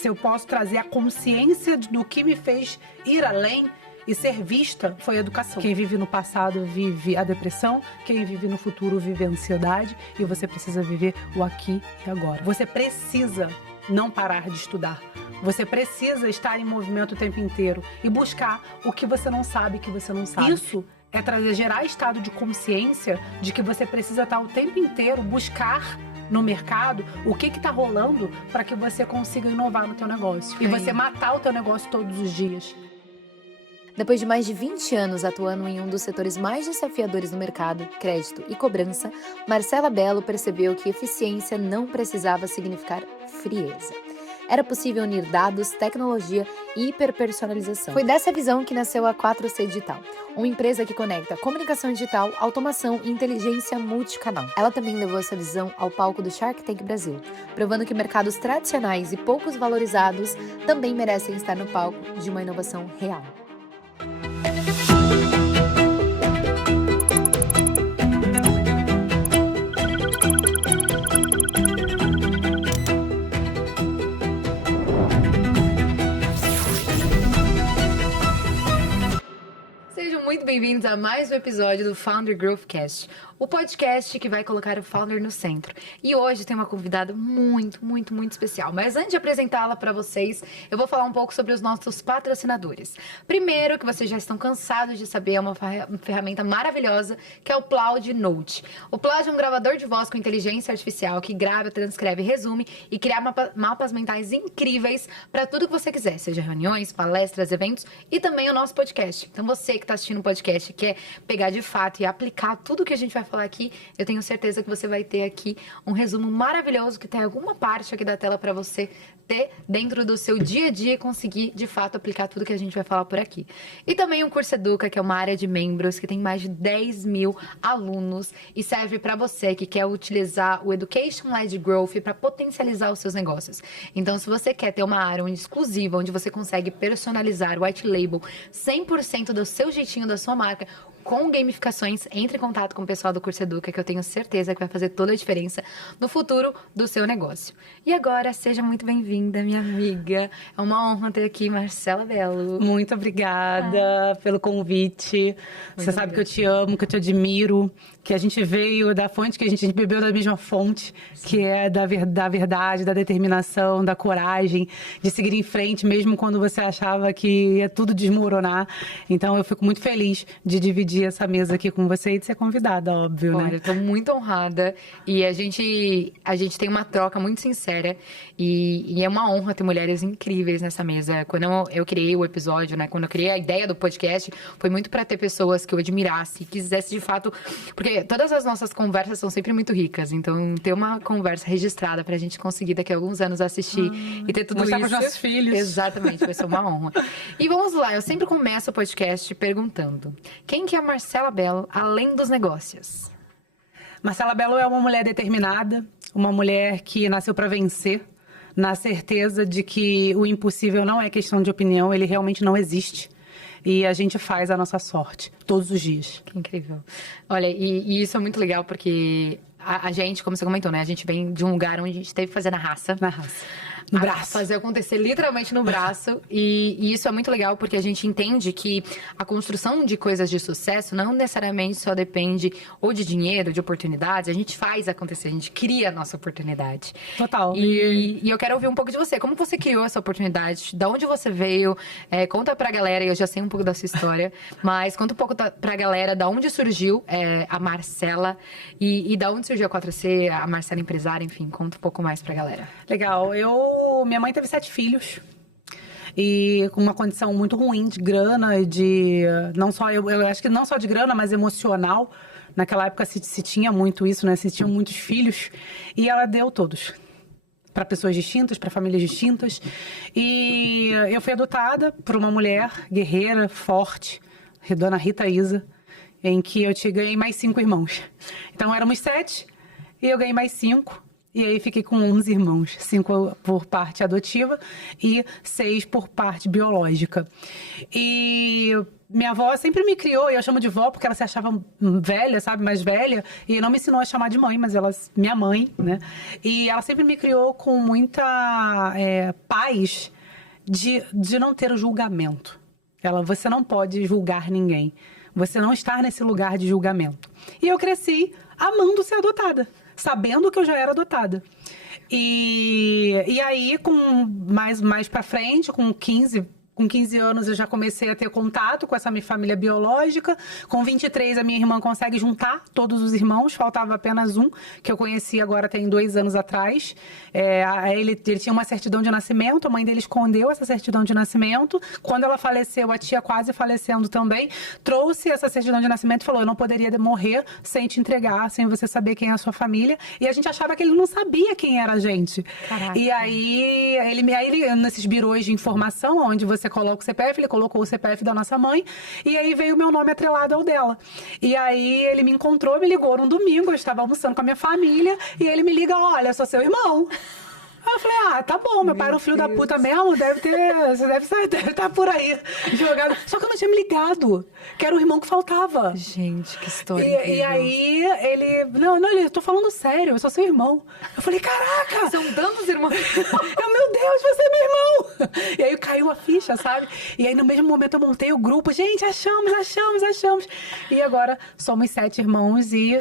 se eu posso trazer a consciência do que me fez ir além e ser vista, foi a educação. Quem vive no passado vive a depressão, quem vive no futuro vive a ansiedade, e você precisa viver o aqui e agora. Você precisa não parar de estudar. Você precisa estar em movimento o tempo inteiro e buscar o que você não sabe que você não sabe. Isso é gerar estado de consciência de que você precisa estar o tempo inteiro buscar no mercado o que está rolando para que você consiga inovar no teu negócio. E você matar o teu negócio todos os dias. Depois de mais de 20 anos atuando em um dos setores mais desafiadores do mercado, crédito e cobrança, Marcela Bello percebeu que eficiência não precisava significar frieza. Era possível unir dados, tecnologia e hiperpersonalização. Foi dessa visão que nasceu a 4C Digital, uma empresa que conecta comunicação digital, automação e inteligência multicanal. Ela também levou essa visão ao palco do Shark Tank Brasil, provando que mercados tradicionais e poucos valorizados também merecem estar no palco de uma inovação real. Sejam muito bem-vindos a mais um episódio do Founder Growth Cast, o podcast que vai colocar o founder no centro. E hoje tem uma convidada muito especial. Mas antes de apresentá-la para vocês, eu vou falar um pouco sobre os nossos patrocinadores. Primeiro, que vocês já estão cansados de saber, é uma ferramenta maravilhosa, que é o Plaud Note. O Plaud é um gravador de voz com inteligência artificial que grava, transcreve, resume e cria mapas mentais incríveis para tudo que você quiser, seja reuniões, palestras, eventos e também o nosso podcast. Então você que está assistindo o podcast e quer pegar de fato e aplicar tudo que a gente vai falar aqui, eu tenho certeza que você vai ter aqui um resumo maravilhoso que tem alguma parte aqui da tela para você ter dentro do seu dia a dia e conseguir de fato aplicar tudo que a gente vai falar por aqui. E também o Curso Educa, que é uma área de membros que tem mais de 10 mil alunos e serve para você que quer utilizar o Education-led Growth para potencializar os seus negócios. Então, se você quer ter uma área exclusiva, onde você consegue personalizar o white label 100% do seu jeitinho, da sua marca, com gamificações, entre em contato com o pessoal do Curso Educa, que eu tenho certeza que vai fazer toda a diferença no futuro do seu negócio. E agora, seja muito bem-vinda, minha amiga. É uma honra ter aqui Marcela Bello. Muito obrigada pelo convite. Você sabe que eu te amo, que eu te admiro, que a gente veio da fonte, que a gente bebeu da mesma fonte, que é da verdade, da determinação, da coragem, de seguir em frente, mesmo quando você achava que ia tudo desmoronar. Então, eu fico muito feliz de dividir essa mesa aqui com você e de ser convidada, óbvio, né? Olha, eu tô muito honrada e a gente tem uma troca muito sincera e é uma honra ter mulheres incríveis nessa mesa. Quando eu criei o episódio, né? Quando eu criei a ideia do podcast, foi muito para ter pessoas que eu admirasse, que quisesse de fato... Porque todas as nossas conversas são sempre muito ricas, então ter uma conversa registrada pra gente conseguir daqui a alguns anos assistir e ter tudo mostrar isso... pros nossos filhos. Exatamente, vai ser uma honra. E vamos lá, eu sempre começo o podcast perguntando: quem que é a Marcela Bello, além dos negócios? Marcela Bello é uma mulher determinada, uma mulher que nasceu para vencer, na certeza de que o impossível não é questão de opinião, ele realmente não existe. E a gente faz a nossa sorte, todos os dias. Que incrível. Olha, e isso é muito legal porque a gente, como você comentou, né? A gente vem de um lugar onde a gente teve que fazer na raça. Na raça. No braço. Fazer acontecer literalmente no braço. E isso é muito legal porque a gente entende que a construção de coisas de sucesso não necessariamente só depende ou de dinheiro, de oportunidades. A gente faz acontecer, a gente cria a nossa oportunidade. Total. E eu quero ouvir um pouco de você. Como você criou essa oportunidade? De onde você veio? Conta pra galera, eu já sei um pouco da sua história, mas conta um pouco pra galera de onde surgiu a Marcela e da onde surgiu a 4C, a Marcela empresária, enfim. Conta um pouco mais pra galera. Legal. Minha mãe teve 7 filhos. E com uma condição muito ruim de grana e de... Não só, eu acho que não só de grana, mas emocional. Naquela época se tinha muito isso, né? Se tinham muitos filhos. E ela deu todos. Para pessoas distintas, para famílias distintas. E eu fui adotada por uma mulher guerreira, forte, Dona Rita Isa, em que eu ganhei mais 5 irmãos. Então éramos 7 e eu ganhei mais 5. E aí fiquei com 11 irmãos, 5 por parte adotiva e 6 por parte biológica. E minha avó sempre me criou, e eu chamo de vó porque ela se achava velha, sabe, mais velha, e não me ensinou a chamar de mãe, mas ela, minha mãe, né? E ela sempre me criou com muita paz de não ter o julgamento. Você não pode julgar ninguém. Você não está nesse lugar de julgamento. E eu cresci amando ser adotada, sabendo que eu já era adotada. E aí, mais pra frente, com 15 anos, eu já comecei a ter contato com essa minha família biológica. Com 23, a minha irmã consegue juntar todos os irmãos. Faltava apenas um, que eu conheci agora tem 2 anos atrás. Ele tinha uma certidão de nascimento. A mãe dele escondeu essa certidão de nascimento. Quando ela faleceu, a tia quase falecendo também, trouxe essa certidão de nascimento e falou: eu não poderia morrer sem te entregar, sem você saber quem é a sua família. E a gente achava que ele não sabia quem era a gente. Caraca. E aí, nesses birôs de informação, onde você coloca o CPF, ele colocou o CPF da nossa mãe, e aí veio o meu nome atrelado ao dela. E aí ele me encontrou, me ligou num domingo, eu estava almoçando com a minha família, e ele me liga: olha, eu sou seu irmão. Aí eu falei: tá bom, meu pai era um filho da puta mesmo, você deve estar por aí, jogado. Só que eu não tinha me ligado, que era o irmão que faltava. Gente, que história E incrível. aí ele, eu tô falando sério, eu sou seu irmão. Eu falei: caraca! São tantos irmãos. Meu Deus, você é meu irmão! E aí caiu a ficha, sabe? E aí no mesmo momento eu montei o grupo. Gente, achamos. E agora somos 7 irmãos e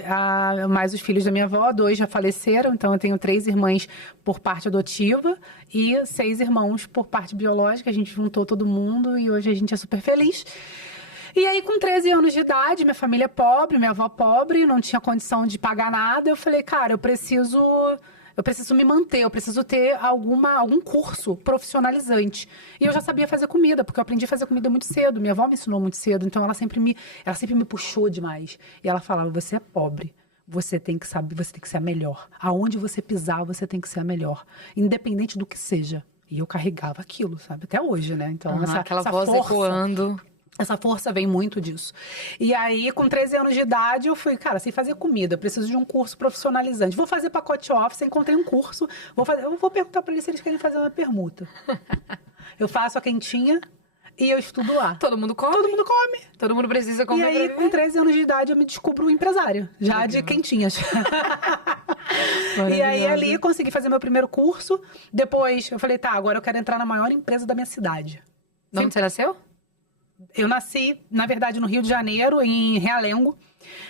mais os filhos da minha avó, 2 já faleceram. Então eu tenho 3 irmãs por parte adotiva e 6 irmãos por parte biológica. A gente juntou todo mundo e hoje a gente é super feliz. E aí, com 13 anos de idade, minha família é pobre, minha avó pobre, não tinha condição de pagar nada. Eu falei: cara, eu preciso me manter, eu preciso ter algum curso profissionalizante. E eu já sabia fazer comida, porque eu aprendi a fazer comida muito cedo. Minha avó me ensinou muito cedo, então ela sempre me puxou demais. E ela falava: você é pobre, você tem que saber, você tem que ser a melhor. Aonde você pisar, você tem que ser a melhor. Independente do que seja. E eu carregava aquilo, sabe? Até hoje, né? Então, aquela essa voz força, ecoando. essa força vem muito disso. E aí, com 13 anos de idade, eu fui, cara, sei fazer comida, preciso de um curso profissionalizante. Vou fazer pacote office, encontrei um curso. Eu vou perguntar para eles se eles querem fazer uma permuta. Eu faço a quentinha e eu estudo lá. Todo mundo come? Todo mundo come. Todo mundo precisa comer. E aí, pra com viver? 13 anos de idade, eu me descubro empresária, já de quentinhas. E aí, ali, consegui fazer meu primeiro curso. Depois, eu falei: tá, agora eu quero entrar na maior empresa da minha cidade. De onde você nasceu? Eu nasci, na verdade, no Rio de Janeiro, em Realengo.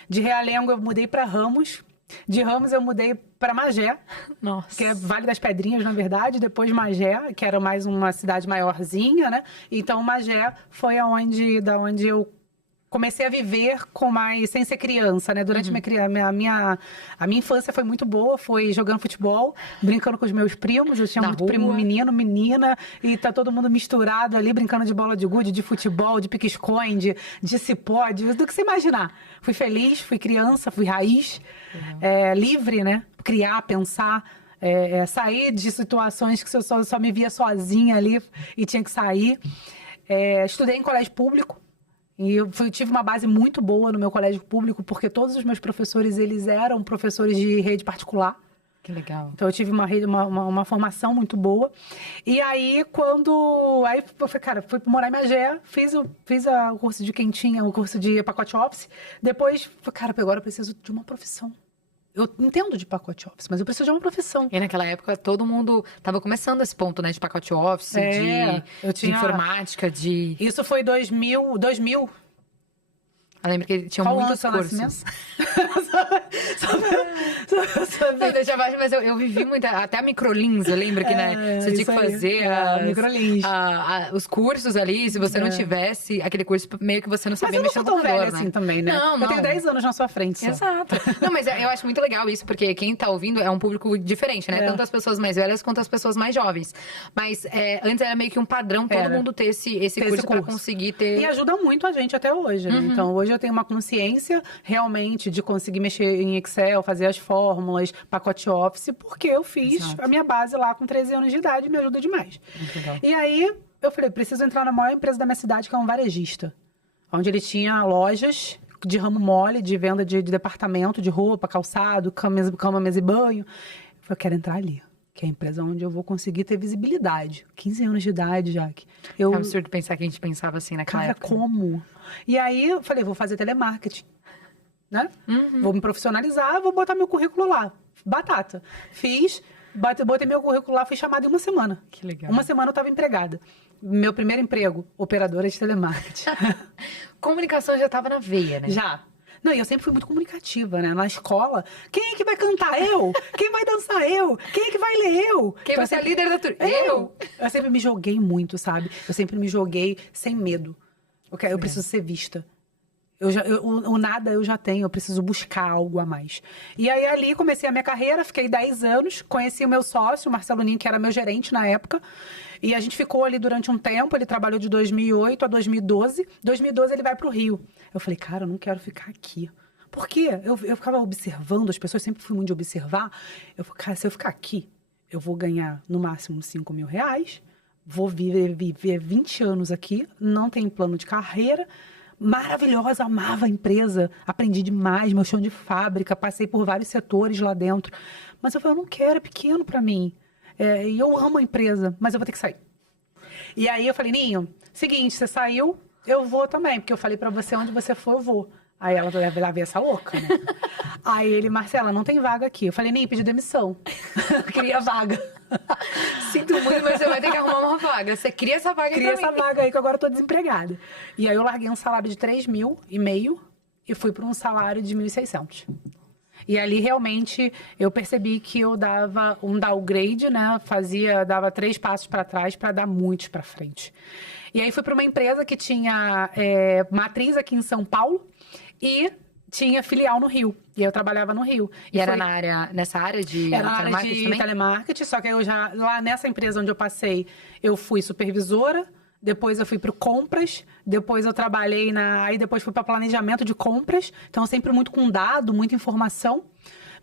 De Realengo, eu mudei para Ramos. De Ramos, eu mudei para Magé, Nossa. que é Vale das Pedrinhas, na verdade. Depois Magé, que era mais uma cidade maiorzinha, né? Então, Magé foi da onde eu comecei a viver sem ser criança, né? Durante a minha infância foi muito boa, foi jogando futebol, brincando com os meus primos. Eu tinha muito primo menino, menina, e tá todo mundo misturado ali, brincando de bola de gude, de futebol, de pique-esconde, de cipó, do que você imaginar. Fui feliz, fui criança, fui raiz, livre, né? Criar, pensar. Sair de situações que eu só me via sozinha ali e tinha que sair. Estudei em colégio público. E eu tive uma base muito boa no meu colégio público, porque todos os meus professores, eles eram professores de rede particular. Que legal. Então, eu tive uma formação muito boa. E aí, Aí, eu falei: cara, fui morar em Magé, fiz o curso de quentinha, o curso de pacote office. Depois, falei: cara, agora eu preciso de uma profissão. Eu entendo de pacote office, mas eu preciso de uma profissão. E naquela época, todo mundo tava começando esse ponto, né? De pacote office, de informática, de... Isso foi 2000. Eu lembro que tinha Qual muitos ano cursos. nascimento? Não, deixa abaixo, mas eu vivi muito. Até a Microlins, eu lembro que né, você tinha que fazer Microlins. os cursos ali. Se você não tivesse aquele curso, meio que você não sabia mexer no computador. Mas eu não sou tão velha assim também, né? Não, eu tenho 10 anos na sua frente só. Exato. Não, mas eu acho muito legal isso, porque quem tá ouvindo é um público diferente, né? Tanto as pessoas mais velhas quanto as pessoas mais jovens. Mas antes era meio que um padrão todo mundo ter esse curso pra conseguir ter... E ajuda muito a gente até hoje, né? Então, hoje eu tenho uma consciência realmente de conseguir mexer em Excel, fazer as fórmulas, pacote office, porque eu fiz a minha base lá com 13 anos de idade e me ajuda demais. E aí, eu falei: preciso entrar na maior empresa da minha cidade, que é um varejista. Onde ele tinha lojas de ramo mole, de venda de departamento, de roupa, calçado, cama, mesa e banho. falei, eu quero entrar ali. Que é a empresa onde eu vou conseguir ter visibilidade. 15 anos de idade, Jaque. É um absurdo pensar que a gente pensava assim naquela Cara, época. como? E aí eu falei, vou fazer telemarketing, né? Vou me profissionalizar, vou botar meu currículo lá. Batata. Fiz, botei meu currículo lá, fui chamada em uma semana. Que legal. Uma semana eu estava empregada. Meu primeiro emprego, operadora de telemarketing. Comunicação já tava na veia, né? Já. Não, e eu sempre fui muito comunicativa, né? Na escola, quem é que vai cantar? Eu? Quem vai dançar? Eu? Quem é que vai ler? Eu? Quem vai ser a líder da turma? Eu sempre me joguei muito, sabe? Eu sempre me joguei sem medo. Eu preciso ser vista. O nada eu já tenho, eu preciso buscar algo a mais. E aí, ali, comecei a minha carreira, fiquei 10 anos, conheci o meu sócio, o Marcelo Ninho, que era meu gerente na época, e a gente ficou ali durante um tempo, ele trabalhou de 2008 a 2012. 2012 ele vai pro Rio. Eu falei, cara, eu não quero ficar aqui. Por quê? Eu ficava observando as pessoas, sempre fui muito de observar. Eu falei, cara, se eu ficar aqui, eu vou ganhar no máximo 5 mil reais, vou viver 20 anos aqui, não tenho plano de carreira, maravilhosa, amava a empresa, aprendi demais, meu chão de fábrica, passei por vários setores lá dentro. Mas eu falei, eu não quero, é pequeno pra mim. E eu amo a empresa, mas eu vou ter que sair. E aí eu falei, Ninho, seguinte, você saiu, eu vou também, porque eu falei pra você, onde você for, eu vou. Aí ela veio essa louca, né? Aí ele, Marcela, não tem vaga aqui. Eu falei, Ninho, pedi demissão. Queria vaga. Sinto muito, mas você vai ter que arrumar uma vaga. Você cria essa vaga aí Queria pra essa mim. vaga aí, que agora eu tô desempregada. E aí eu larguei um salário de 3.500 e fui para um salário de 1.600. E ali, realmente, eu percebi que eu dava um downgrade, né? Dava 3 passos para trás para dar muitos para frente. E aí fui para uma empresa que tinha matriz aqui em São Paulo e tinha filial no Rio. E eu trabalhava no Rio. E era nessa área de Era na área telemarketing de também? telemarketing, só que eu já, lá nessa empresa onde eu passei, eu fui supervisora, depois eu fui para compras, depois eu trabalhei aí depois fui para planejamento de compras, então sempre muito com dado, muita informação.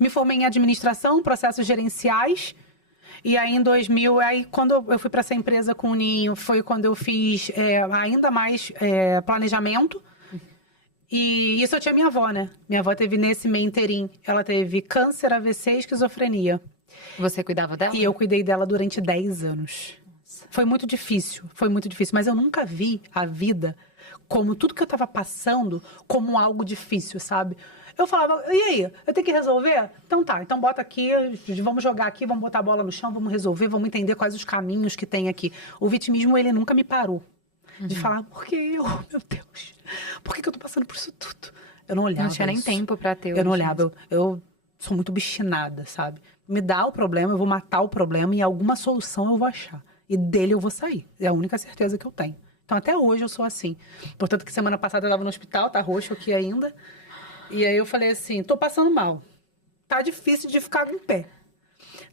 Me formei em administração, processos gerenciais, e aí em 2000, quando eu fui para essa empresa com o Ninho, foi quando eu fiz ainda mais planejamento. E isso eu tinha minha avó, né? Minha avó teve nesse meio inteirinho. Ela teve câncer, AVC e esquizofrenia. Você cuidava dela? E eu cuidei dela durante 10 anos. Foi muito difícil, mas eu nunca vi a vida como tudo que eu tava passando como algo difícil, sabe? Eu falava, e aí, eu tenho que resolver? Então tá, então bota aqui, vamos jogar aqui, vamos botar a bola no chão, vamos resolver, vamos entender quais os caminhos que tem aqui. O vitimismo, ele nunca me parou. De falar, por que eu, meu Deus? Por que eu tô passando por isso tudo? Eu não olhava. Não tinha nem tempo pra ter. Eu não olhava. Eu sou muito obstinada, sabe? Me dá o problema, eu vou matar o problema e alguma solução eu vou achar. E dele eu vou sair. É a única certeza que eu tenho. Então, até hoje eu sou assim. Portanto, que semana passada eu tava no hospital, tá roxo aqui ainda. E aí eu falei assim, tô passando mal. Tá difícil de ficar em pé.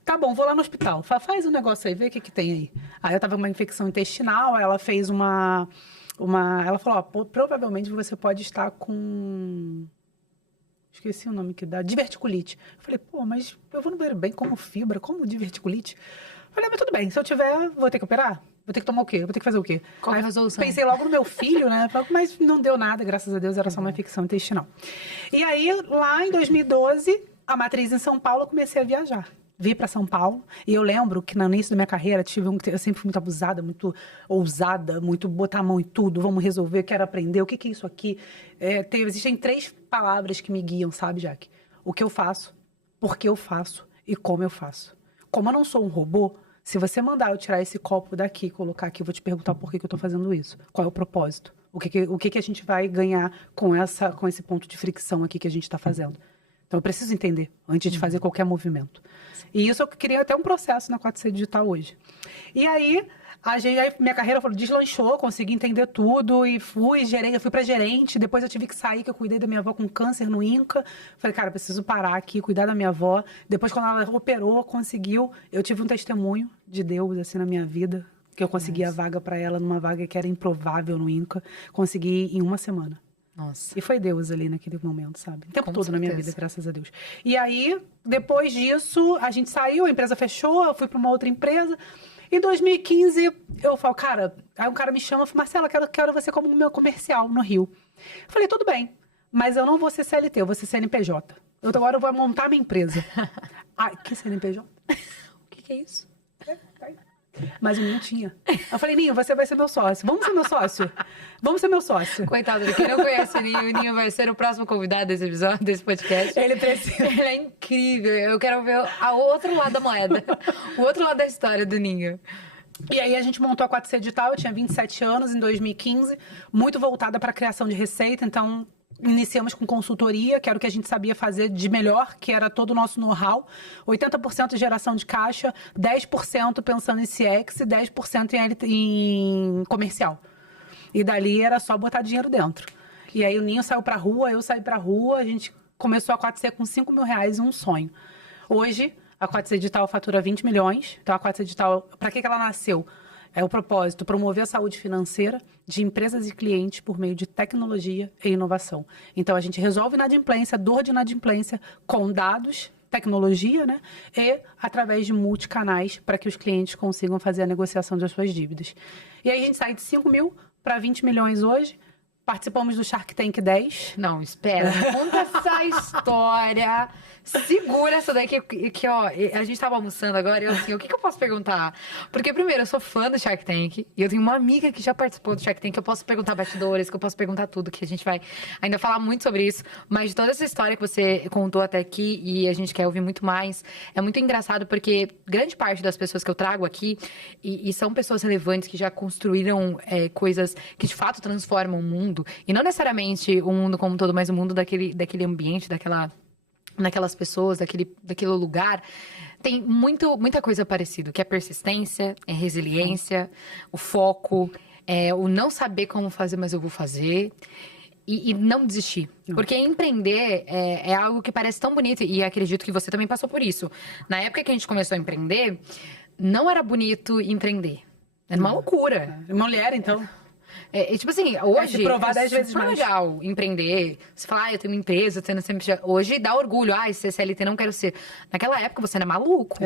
Tá bom, vou lá no hospital. Faz um negócio aí, vê o que tem aí. Aí eu tava com uma infecção intestinal, ela fez ela falou, ó, provavelmente você pode estar com... Esqueci o nome que dá. Diverticulite. Eu falei, pô, mas eu vou no banheiro bem, como fibra, como diverticulite? Eu falei, mas tudo bem, se eu tiver, vou ter que operar? Vou ter que tomar o quê? Vou ter que fazer o quê? Qual é a resolução? Pensei logo no meu filho, né? Mas não deu nada, graças a Deus, era só uma infecção intestinal. E aí, lá em 2012, a matriz em São Paulo, eu comecei a viajar. Vi para São Paulo, e eu lembro que no início da minha carreira, eu sempre fui muito abusada, muito ousada, muito botar a mão em tudo, vamos resolver, quero aprender, o que é isso aqui? Existem 3 palavras que me guiam, sabe, Jaque? O que eu faço, por que eu faço e como eu faço. Como eu não sou um robô, se você mandar eu tirar esse copo daqui, colocar aqui, eu vou te perguntar por que eu tô fazendo isso. Qual é o propósito? O que a gente vai ganhar com esse ponto de fricção aqui que a gente está fazendo? Então, eu preciso entender antes de fazer qualquer movimento. E isso eu queria até um processo na 4C Digital hoje. E aí, minha carreira deslanchou, consegui entender tudo e eu fui para gerente. Depois eu tive que sair, que eu cuidei da minha avó com câncer no INCA. Falei, cara, eu preciso parar aqui, cuidar da minha avó. Depois, quando ela operou, conseguiu. Eu tive um testemunho de Deus, assim, na minha vida, que eu consegui a vaga para ela, numa vaga que era improvável no INCA. Consegui em uma semana. Nossa. E foi Deus ali naquele momento, sabe? O tempo Com todo na minha certeza. vida, graças a Deus. E aí, depois disso, a gente saiu, a empresa fechou, eu fui para uma outra empresa. Em 2015, eu falo, cara... Aí um cara me chama, fala, Marcela, quero você como meu comercial no Rio. Eu falei, tudo bem, mas eu não vou ser CLT, eu vou ser CNPJ. Agora eu vou montar minha empresa. Ah, que CNPJ? O que é isso? Mas o Ninho tinha. Eu falei, Ninho, você vai ser meu sócio. Vamos ser meu sócio? Vamos ser meu sócio. Coitado, quem não conhece o Ninho vai ser o próximo convidado desse episódio, desse podcast. Ele precisa. Ele é incrível. Eu quero ver o outro lado da moeda. O outro lado da história do Ninho. E aí a gente montou a 4C Digital, eu tinha 27 anos, em 2015, muito voltada para a criação de receita, então iniciamos com consultoria, que era o que a gente sabia fazer de melhor, que era todo o nosso know-how, 80% de geração de caixa, 10% pensando em CX e 10% em comercial. E dali era só botar dinheiro dentro. E aí o Ninho saiu pra rua, eu saí pra rua, a gente começou a 4C com R$5.000 e um sonho. Hoje, a 4C Digital fatura 20 milhões. Então, a 4C Digital, para que ela nasceu? É o propósito, promover a saúde financeira de empresas e clientes por meio de tecnologia e inovação. Então, a gente resolve inadimplência, dor de inadimplência, com dados, tecnologia, né? E através de multicanais para que os clientes consigam fazer a negociação das suas dívidas. E aí, a gente sai de 5 mil para 20 milhões hoje. Participamos do Shark Tank 10. Não, espera. Conta essa história. Segura essa daí que, ó, a gente tava almoçando agora e eu assim, o que eu posso perguntar? Porque, primeiro, eu sou fã do Shark Tank e eu tenho uma amiga que já participou do Shark Tank, que eu posso perguntar bastidores, que eu posso perguntar tudo, que a gente vai ainda falar muito sobre isso. Mas de toda essa história que você contou até aqui e a gente quer ouvir muito mais, é muito engraçado porque grande parte das pessoas que eu trago aqui e são pessoas relevantes que já construíram coisas que de fato transformam o mundo. E não necessariamente o mundo como um todo, mas o mundo daquele ambiente, daquelas pessoas, daquele lugar, tem muita coisa parecida, que é persistência, é resiliência, o foco, o não saber como fazer, mas eu vou fazer. E não desistir. Porque empreender é algo que parece tão bonito, e acredito que você também passou por isso. Na época que a gente começou a empreender, não era bonito empreender. Era uma loucura. Mulher, então. Tipo assim, hoje te provar 10 vezes mais. legal empreender. Você fala, eu tenho uma empresa, eu tenho sempre... Hoje dá orgulho. Ser CLT não quero ser. Naquela época você era maluco.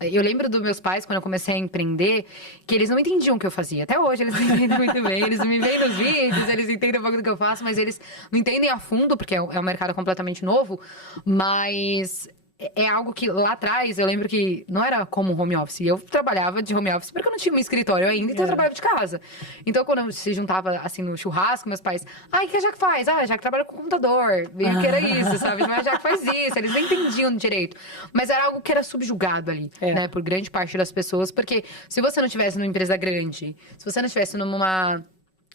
Eu lembro dos meus pais, quando eu comecei a empreender, que eles não entendiam o que eu fazia. Até hoje eles não entendem muito bem. Eles me veem nos vídeos, eles entendem um pouco do que eu faço, mas eles não entendem a fundo, porque é um mercado completamente novo. Mas... é algo que lá atrás, eu lembro que não era como home office. Eu trabalhava de home office porque eu não tinha um escritório ainda, então eu trabalhava de casa. Então, quando se juntava, assim, no churrasco, meus pais... o que a Jaque faz? A Jaque trabalha com computador. E que era isso, sabe? Mas a Jaque faz isso. Eles não entendiam direito. Mas era algo que era subjugado ali, né? Por grande parte das pessoas. Porque se você não tivesse numa empresa grande, se você não tivesse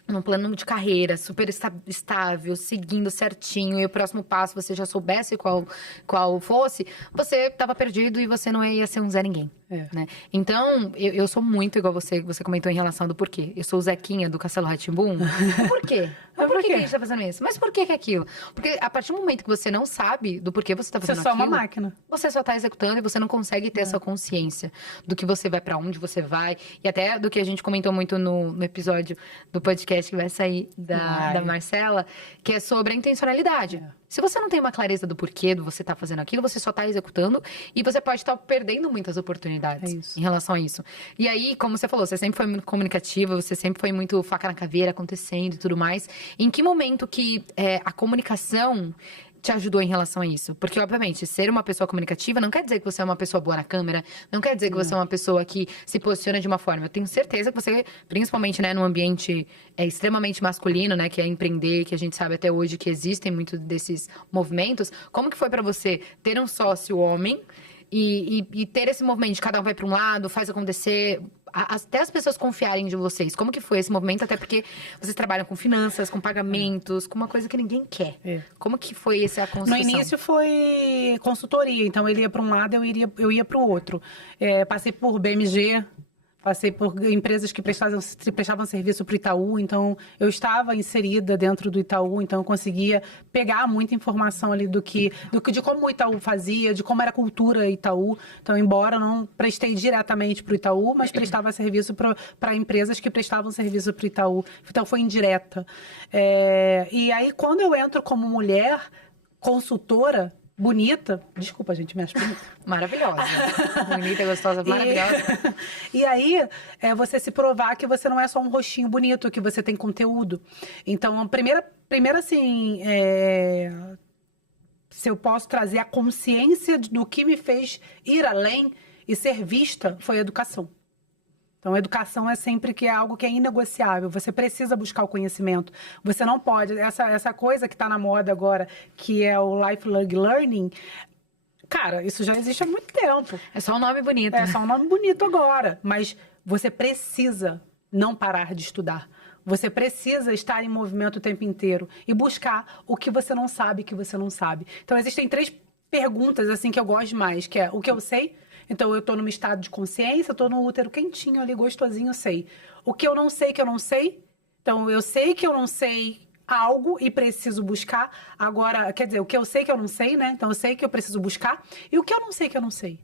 num plano de carreira super estável, seguindo certinho, e o próximo passo você já soubesse qual fosse, você estava perdido e você não ia ser um Zé Ninguém. Né? Então, eu sou muito igual você comentou em relação do porquê. Eu sou o Zequinha do Castelo Rá-Tim-Bum. Por quê? Por que a gente tá fazendo isso? Mas por que aquilo? Porque a partir do momento que você não sabe do porquê você tá fazendo aquilo... Você é só uma máquina. Você só tá executando e você não consegue ter essa consciência do que você vai, pra onde você vai. E até do que a gente comentou muito no episódio do podcast que vai sair da Marcela, que é sobre a intencionalidade. Se você não tem uma clareza do porquê do você tá fazendo aquilo, você só tá executando e você pode estar perdendo muitas oportunidades em relação a isso. E aí, como você falou, você sempre foi muito comunicativa, você sempre foi muito faca na caveira, acontecendo e tudo mais. Em que momento que a comunicação te ajudou em relação a isso? Porque, obviamente, ser uma pessoa comunicativa não quer dizer que você é uma pessoa boa na câmera, não quer dizer que você é uma pessoa que se posiciona de uma forma. Eu tenho certeza que você, principalmente, né, num ambiente extremamente masculino, né, que é empreender, que a gente sabe até hoje que existem muitos desses movimentos, como que foi pra você ter um sócio homem e ter esse movimento de cada um vai pra um lado, faz acontecer... até as pessoas confiarem de vocês. Como que foi esse movimento? Até porque vocês trabalham com finanças, com pagamentos, com uma coisa que ninguém quer. Como que foi essa construção? No início foi consultoria. Então, ele ia para um lado, eu ia para o outro. Passei por BMG, passei por empresas que prestavam serviço para o Itaú. Então, eu estava inserida dentro do Itaú. Então, eu conseguia pegar muita informação ali de como o Itaú fazia, de como era a cultura Itaú. Então, embora eu não prestei diretamente para o Itaú, mas prestava serviço para empresas que prestavam serviço para o Itaú. Então, foi indireta. E aí, quando eu entro como mulher consultora, bonita. Desculpa, gente, me acho bonita. Maravilhosa. Bonita, gostosa, maravilhosa. E aí, você se provar que você não é só um rostinho bonito, que você tem conteúdo. Então, primeiro assim, se eu posso trazer a consciência do que me fez ir além, e ser vista foi educação. Então, educação é sempre que é algo que é inegociável. Você precisa buscar o conhecimento. Você não pode... Essa coisa que está na moda agora, que é o lifelong learning... Cara, isso já existe há muito tempo. É só um nome bonito. É só um nome bonito agora. Mas você precisa não parar de estudar. Você precisa estar em movimento o tempo inteiro e buscar o que você não sabe, que você não sabe. Então, existem 3 perguntas, assim, que eu gosto mais, que é o que eu sei. Então, eu tô num estado de consciência, eu tô no útero quentinho ali, gostosinho, eu sei. O que eu não sei, que eu não sei. Então, eu sei que eu não sei algo e preciso buscar. Agora, quer dizer, o que eu sei que eu não sei, né? Então, eu sei que eu preciso buscar. E o que eu não sei que eu não sei.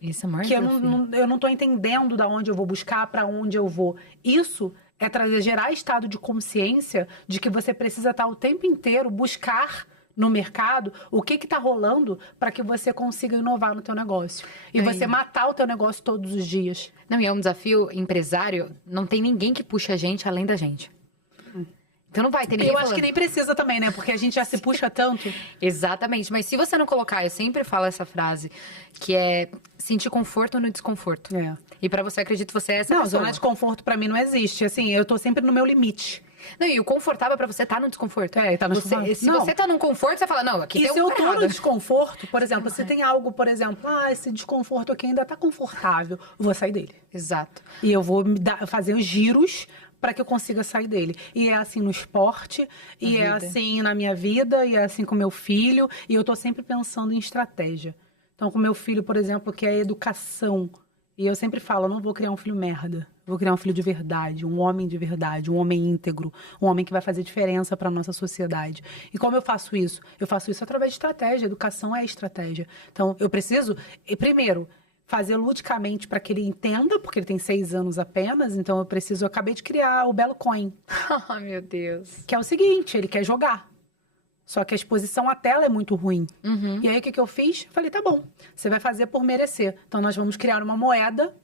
Isso é mais Que eu não tô entendendo da onde eu vou buscar, para onde eu vou. Isso é gerar estado de consciência de que você precisa estar o tempo inteiro buscar no mercado o que está rolando para que você consiga inovar no teu negócio. E você matar o teu negócio todos os dias. Não, e é um desafio empresário, não tem ninguém que puxa a gente além da gente. Então não vai ter ninguém Eu acho falando. que nem precisa também, né? Porque a gente já se puxa tanto. Exatamente, mas se você não colocar, eu sempre falo essa frase, que é sentir conforto no desconforto. É. E pra você, acredito que você é essa Não, pessoa. zona de conforto para mim não existe. Assim, eu tô sempre no meu limite. Não, e o confortável pra você tá no desconforto. Tá no você, desconforto. Se Não. você tá num conforto, você fala, não, aqui E tem se um eu tô errado. no desconforto, por exemplo, se tem algo, por exemplo, esse desconforto aqui ainda tá confortável, eu vou sair dele. Exato. E eu vou fazer os giros para que eu consiga sair dele. E é assim no esporte, e é assim na minha vida, e é assim com meu filho, e eu tô sempre pensando em estratégia. Então, com meu filho, por exemplo, que é educação, e eu sempre falo, eu não vou criar um filho merda. Vou criar um filho de verdade, um homem de verdade, um homem íntegro, um homem que vai fazer diferença para a nossa sociedade. E como eu faço isso? Eu faço isso através de estratégia. Educação é estratégia. Então, eu preciso, primeiro, fazer ludicamente para que ele entenda, porque ele tem 6 anos apenas, então eu acabei de criar o Belo Coin. Oh, meu Deus. Que é o seguinte, ele quer jogar. Só que a exposição à tela é muito ruim. E aí, o que eu fiz? Falei, tá bom, você vai fazer por merecer. Então, nós vamos criar uma moeda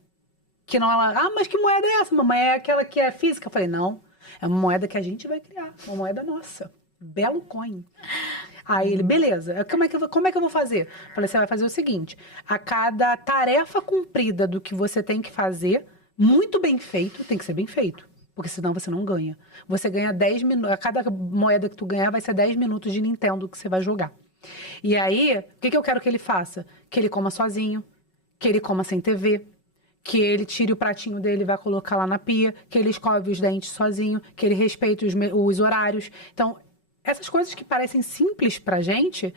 que não... mas que moeda é essa, mamãe? É aquela que é física? Eu falei, não, é uma moeda que a gente vai criar, uma moeda nossa. Belo Coin. Aí ele, beleza, como é que eu vou fazer? Eu falei, você vai fazer o seguinte, a cada tarefa cumprida do que você tem que fazer, muito bem feito, tem que ser bem feito. Porque senão você não ganha. Você ganha 10 minutos. A cada moeda que tu ganhar vai ser 10 minutos de Nintendo que você vai jogar. E aí, o que eu quero que ele faça? Que ele coma sozinho, que ele coma sem TV, que ele tire o pratinho dele e vai colocar lá na pia, que ele escove os dentes sozinho, que ele respeite os horários. Então, essas coisas que parecem simples pra gente,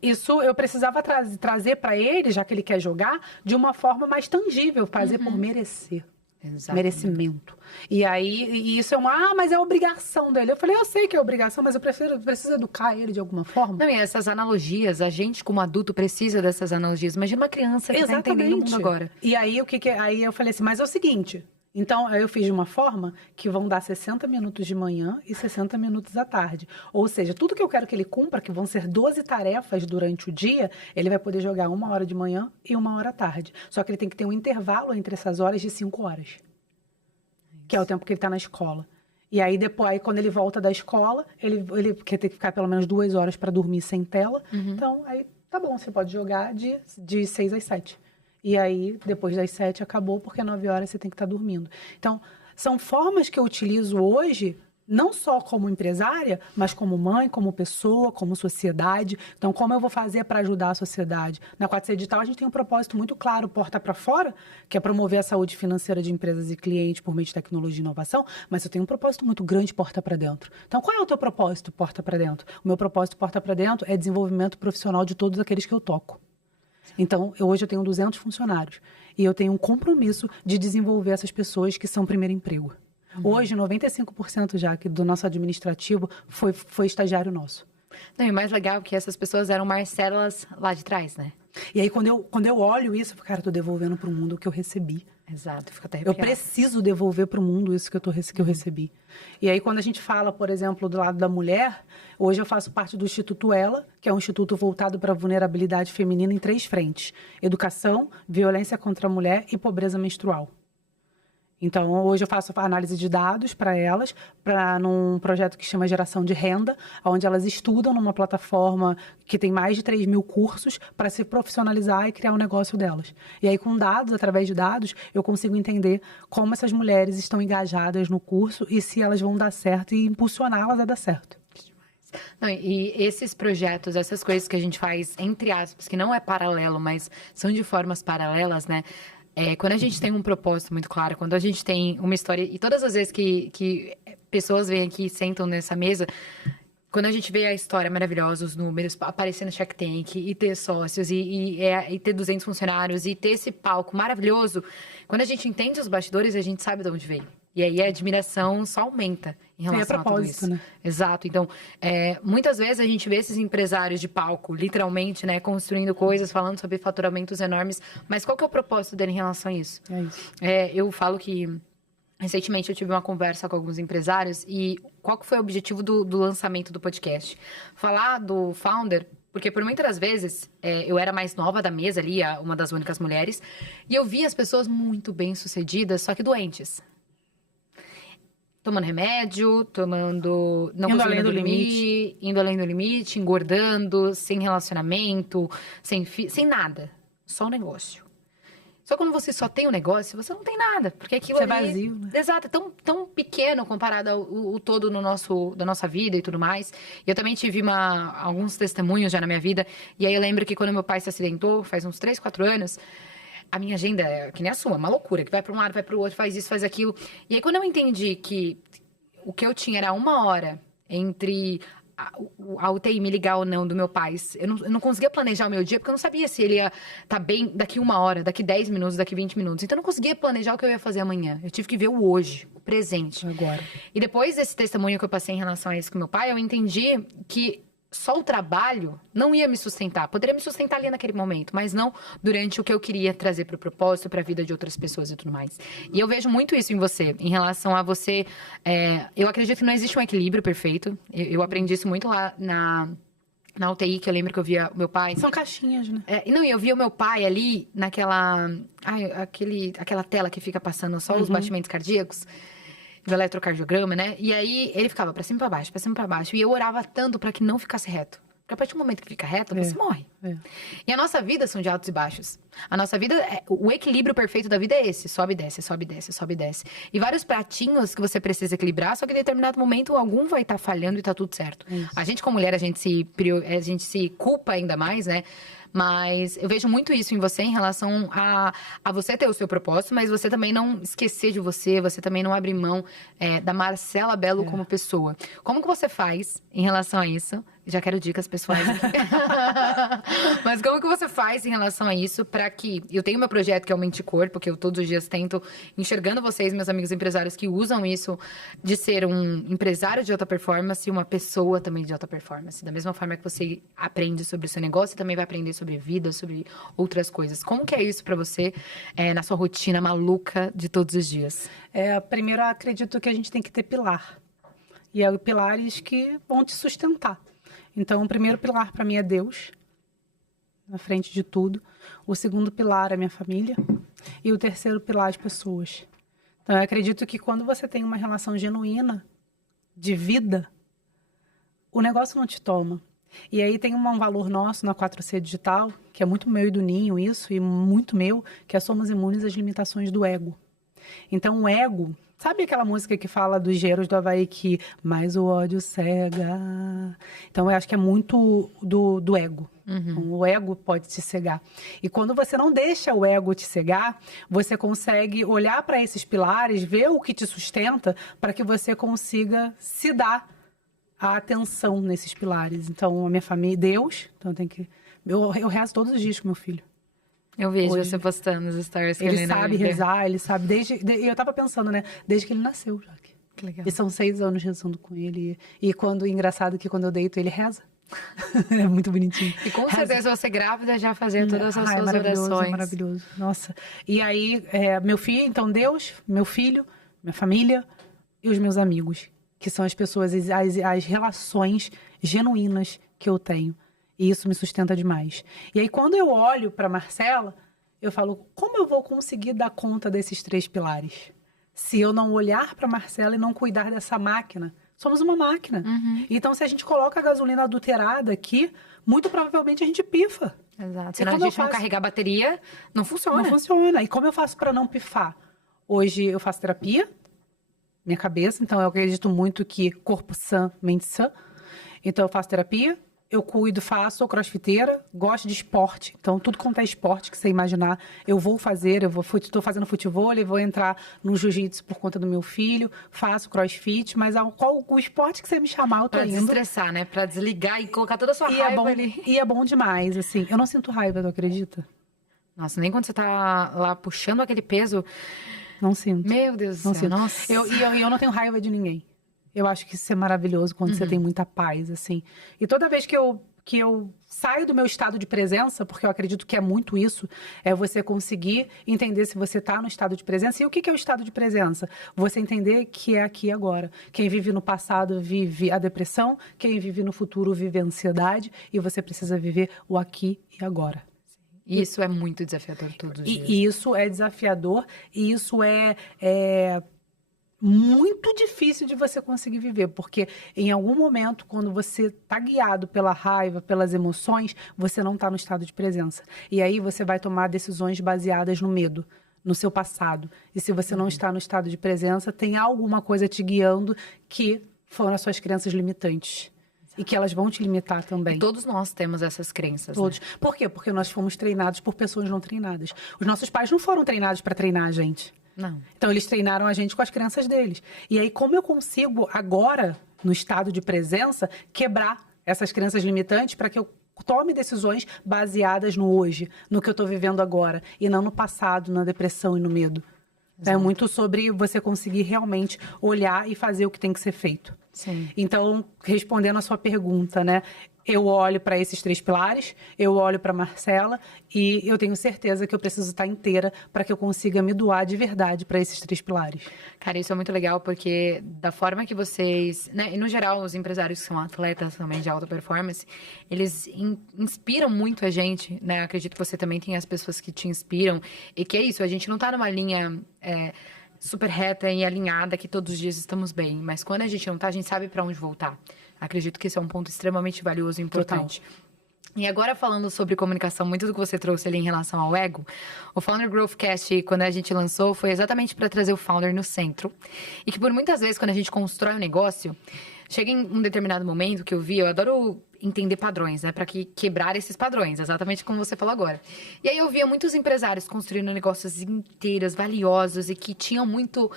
isso eu precisava trazer pra ele, já que ele quer jogar, de uma forma mais tangível, fazer por merecer. Exatamente. Merecimento. E aí, isso é mas é obrigação dele. Eu falei, eu sei que é obrigação, mas eu preciso educar ele de alguma forma. Não, e essas analogias, a gente como adulto precisa dessas analogias. Imagina uma criança que tá entendendo o mundo agora. E aí, aí eu falei assim, mas é o seguinte... Então, eu fiz de uma forma que vão dar 60 minutos de manhã e 60 minutos à tarde. Ou seja, tudo que eu quero que ele cumpra, que vão ser 12 tarefas durante o dia, ele vai poder jogar 1 hora de manhã e 1 hora à tarde. Só que ele tem que ter um intervalo entre essas horas de 5 horas. Que é o tempo que ele está na escola. E aí, depois, quando ele volta da escola, ele quer ter que ficar pelo menos 2 horas para dormir sem tela. Então, aí, tá bom, você pode jogar de 6 às 7. E aí, depois das 7, acabou, porque 9 horas você tem que estar dormindo. Então, são formas que eu utilizo hoje, não só como empresária, mas como mãe, como pessoa, como sociedade. Então, como eu vou fazer para ajudar a sociedade? Na 4C Digital, a gente tem um propósito muito claro, porta para fora, que é promover a saúde financeira de empresas e clientes por meio de tecnologia e inovação, mas eu tenho um propósito muito grande, porta para dentro. Então, qual é o teu propósito, porta para dentro? O meu propósito, porta para dentro, é desenvolvimento profissional de todos aqueles que eu toco. Então, hoje eu tenho 200 funcionários e eu tenho um compromisso de desenvolver essas pessoas que são primeiro emprego. Hoje, 95% já do nosso administrativo foi estagiário nosso. Não, e o mais legal é que essas pessoas eram Marcelas lá de trás, né? E aí, quando eu olho isso, eu falo, cara, eu tô devolvendo pro mundo o que eu recebi. Exato, fica até Eu arrepiada. preciso devolver para o mundo isso que eu recebi. E aí, quando a gente fala, por exemplo, do lado da mulher, hoje eu faço parte do Instituto Ela, que é um instituto voltado para a vulnerabilidade feminina em 3 frentes: educação, violência contra a mulher e pobreza menstrual. Então, hoje eu faço análise de dados para elas, num projeto que chama Geração de Renda, onde elas estudam numa plataforma que tem mais de 3 mil cursos para se profissionalizar e criar um negócio delas. E aí, com dados, através de dados, eu consigo entender como essas mulheres estão engajadas no curso e se elas vão dar certo e impulsioná-las a dar certo. Não, e esses projetos, essas coisas que a gente faz, entre aspas, que não é paralelo, mas são de formas paralelas, né? Quando a gente tem um propósito muito claro, quando a gente tem uma história... E todas as vezes que pessoas vêm aqui e sentam nessa mesa, quando a gente vê a história maravilhosa, os números, aparecer no Shark Tank, e ter sócios, e ter 200 funcionários, e ter esse palco maravilhoso, quando a gente entende os bastidores, a gente sabe de onde veio. E aí a admiração só aumenta em relação a tudo isso. Né? Exato. Então, muitas vezes a gente vê esses empresários de palco, literalmente, né, construindo coisas, falando sobre faturamentos enormes. Mas qual que é o propósito dele em relação a isso? É isso. Eu falo que, recentemente, eu tive uma conversa com alguns empresários e qual que foi o objetivo do lançamento do podcast? Falar do founder... Porque por muitas vezes eu era mais nova da mesa ali, uma das únicas mulheres, e eu via as pessoas muito bem-sucedidas, só que doentes. Tomando remédio, não indo conseguindo além do dormir, indo além do limite, engordando, sem relacionamento, sem nada. Só o negócio. Só quando você só tem o negócio, você não tem nada. Porque aquilo Você ali... é vazio, né? Exato, é tão pequeno comparado ao todo da nossa vida e tudo mais. E eu também tive alguns testemunhos já na minha vida. E aí eu lembro que quando meu pai se acidentou, faz uns 3, 4 anos... A minha agenda é que nem a sua, uma loucura. Que vai para um lado, vai para o outro, faz isso, faz aquilo. E aí, quando eu entendi que o que eu tinha era 1 hora entre a UTI me ligar ou não do meu pai, eu não conseguia planejar o meu dia, porque eu não sabia se ele ia estar bem daqui 1 hora, daqui 10 minutos, daqui 20 minutos. Então, eu não conseguia planejar o que eu ia fazer amanhã. Eu tive que ver o hoje, o presente. Agora. E depois desse testemunho que eu passei em relação a isso com meu pai, eu entendi que só o trabalho não ia me sustentar. Poderia me sustentar ali naquele momento, mas não durante o que eu queria trazer para o propósito, para a vida de outras pessoas e tudo mais. E eu vejo muito isso em você, em relação a você... eu acredito que não existe um equilíbrio perfeito. Eu aprendi isso muito lá na UTI, que eu lembro que eu via o meu pai... São caixinhas, né? Eu via o meu pai ali naquela... aquela tela que fica passando só os batimentos cardíacos. Do eletrocardiograma, né? E aí, ele ficava pra cima e pra baixo, pra cima e pra baixo. E eu orava tanto pra que não ficasse reto. Porque a partir do momento que fica reto, você morre. E a nossa vida são de altos e baixos. A nossa vida, o equilíbrio perfeito da vida é esse. Sobe e desce, sobe e desce, sobe e desce. E vários pratinhos que você precisa equilibrar, só que em determinado momento algum vai estar falhando e tá tudo certo. A gente, como mulher, a gente se culpa ainda mais, né? Mas eu vejo muito isso em você em relação a você ter o seu propósito, mas você também não esquecer de você também não abrir mão da Marcela Bello como pessoa. Como que você faz em relação a isso? Já quero dicas pessoais aqui. Mas como que você faz em relação a isso para que... Eu tenho meu projeto que é o Mente e Corpo, que eu todos os dias tento, enxergando vocês, meus amigos empresários, que usam isso de ser um empresário de alta performance e uma pessoa também de alta performance. Da mesma forma que você aprende sobre o seu negócio, você também vai aprender sobre vida, sobre outras coisas. Como que é isso para você na sua rotina maluca de todos os dias? Primeiro, eu acredito que a gente tem que ter pilar. E é pilares que vão te sustentar. Então, o primeiro pilar para mim é Deus, na frente de tudo. O segundo pilar é minha família. E o terceiro pilar, as pessoas. Então, eu acredito que quando você tem uma relação genuína de vida, o negócio não te toma. E aí tem um valor nosso na 4C Digital, que é muito meu e do Ninho isso, e muito meu, que é somos imunes às limitações do ego. Então, o ego... Sabe aquela música que fala dos Engenheiros do Havaí que mais o ódio cega? Então, eu acho que é muito do ego. Então, o ego pode te cegar. E quando você não deixa o ego te cegar, você consegue olhar para esses pilares, ver o que te sustenta, para que você consiga se dar a atenção nesses pilares. Então, a minha família, Deus, então eu rezo todos os dias com meu filho. Eu vejo você postando os stories. Ele sabe rezar, ele sabe eu tava pensando, né? Desde que ele nasceu, já. Que legal. E são 6 anos rezando com ele. E engraçado que quando eu deito, ele reza. É muito bonitinho. E com certeza você grávida já fazia todas as suas orações. É maravilhoso. Nossa. E aí, meu filho, então Deus, meu filho, minha família e os meus amigos. Que são as pessoas, as relações genuínas que eu tenho. E isso me sustenta demais. E aí, quando eu olho para Marcela, eu falo, como eu vou conseguir dar conta desses 3 pilares? se eu não olhar para Marcela e não cuidar dessa máquina. Somos uma máquina. Então, se a gente coloca a gasolina adulterada aqui, muito provavelmente a gente pifa. Exato. Se a gente não carregar a bateria, não funciona. Não funciona. E como eu faço para não pifar? Hoje eu faço terapia, minha cabeça, então eu acredito muito que corpo sã, mente sã. Então eu faço terapia, eu cuido, sou crossfiteira, gosto de esporte. Então tudo quanto é esporte que você imaginar, eu vou fazer. Estou fazendo futevôlei, vou entrar no jiu-jitsu por conta do meu filho, faço crossfit, mas qual o esporte que você me chamar, eu tô indo. Pra desestressar, né? Pra desligar e colocar toda a sua raiva ali. E é bom demais, assim. Eu não sinto raiva, tu acredita? Nossa, nem quando você tá lá puxando aquele peso... Não sinto. Meu Deus do céu, nossa. Eu não tenho raiva de ninguém. Eu acho que isso é maravilhoso quando você tem muita paz, assim. E toda vez que eu saio do meu estado de presença, porque eu acredito que é muito isso, é você conseguir entender se você está no estado de presença. E o que é o estado de presença? Você entender que é aqui e agora. Quem vive no passado vive a depressão, quem vive no futuro vive a ansiedade, e você precisa viver o aqui e agora. E isso é muito desafiador todos os dias. E isso é desafiador, e isso é muito difícil de você conseguir viver, porque em algum momento, quando você está guiado pela raiva, pelas emoções, você não está no estado de presença. E aí você vai tomar decisões baseadas no medo, no seu passado. E se você não está no estado de presença, tem alguma coisa te guiando que foram as suas crenças limitantes. E que elas vão te limitar também. E todos nós temos essas crenças, Todos. Né? Por quê? Porque nós fomos treinados por pessoas não treinadas. Os nossos pais não foram treinados para treinar a gente. Não. Então, eles treinaram a gente com as crenças deles. E aí, como eu consigo agora, no estado de presença, quebrar essas crenças limitantes para que eu tome decisões baseadas no hoje, no que eu estou vivendo agora, e não no passado, na depressão e no medo. Exato. É muito sobre você conseguir realmente olhar e fazer o que tem que ser feito. Sim. Então, respondendo a sua pergunta, né? Eu olho para esses 3 pilares, eu olho para Marcela e eu tenho certeza que eu preciso estar inteira para que eu consiga me doar de verdade para esses 3 pilares. Cara, isso é muito legal porque da forma que vocês, né, e no geral os empresários que são atletas também de alta performance, eles inspiram muito a gente, né? Acredito que você também tem as pessoas que te inspiram e que é isso, a gente não tá numa linha super reta e alinhada que todos os dias estamos bem, mas quando a gente não tá, a gente sabe para onde voltar. Acredito que esse é um ponto extremamente valioso e importante. Total. E agora falando sobre comunicação, muito do que você trouxe ali em relação ao ego, o Founder Growth Cast, quando a gente lançou, foi exatamente para trazer o founder no centro. E que por muitas vezes, quando a gente constrói um negócio, chega em um determinado momento que eu adoro entender padrões, né? Para quebrar esses padrões, exatamente como você falou agora. E aí eu via muitos empresários construindo negócios inteiros, valiosos e que tinham muito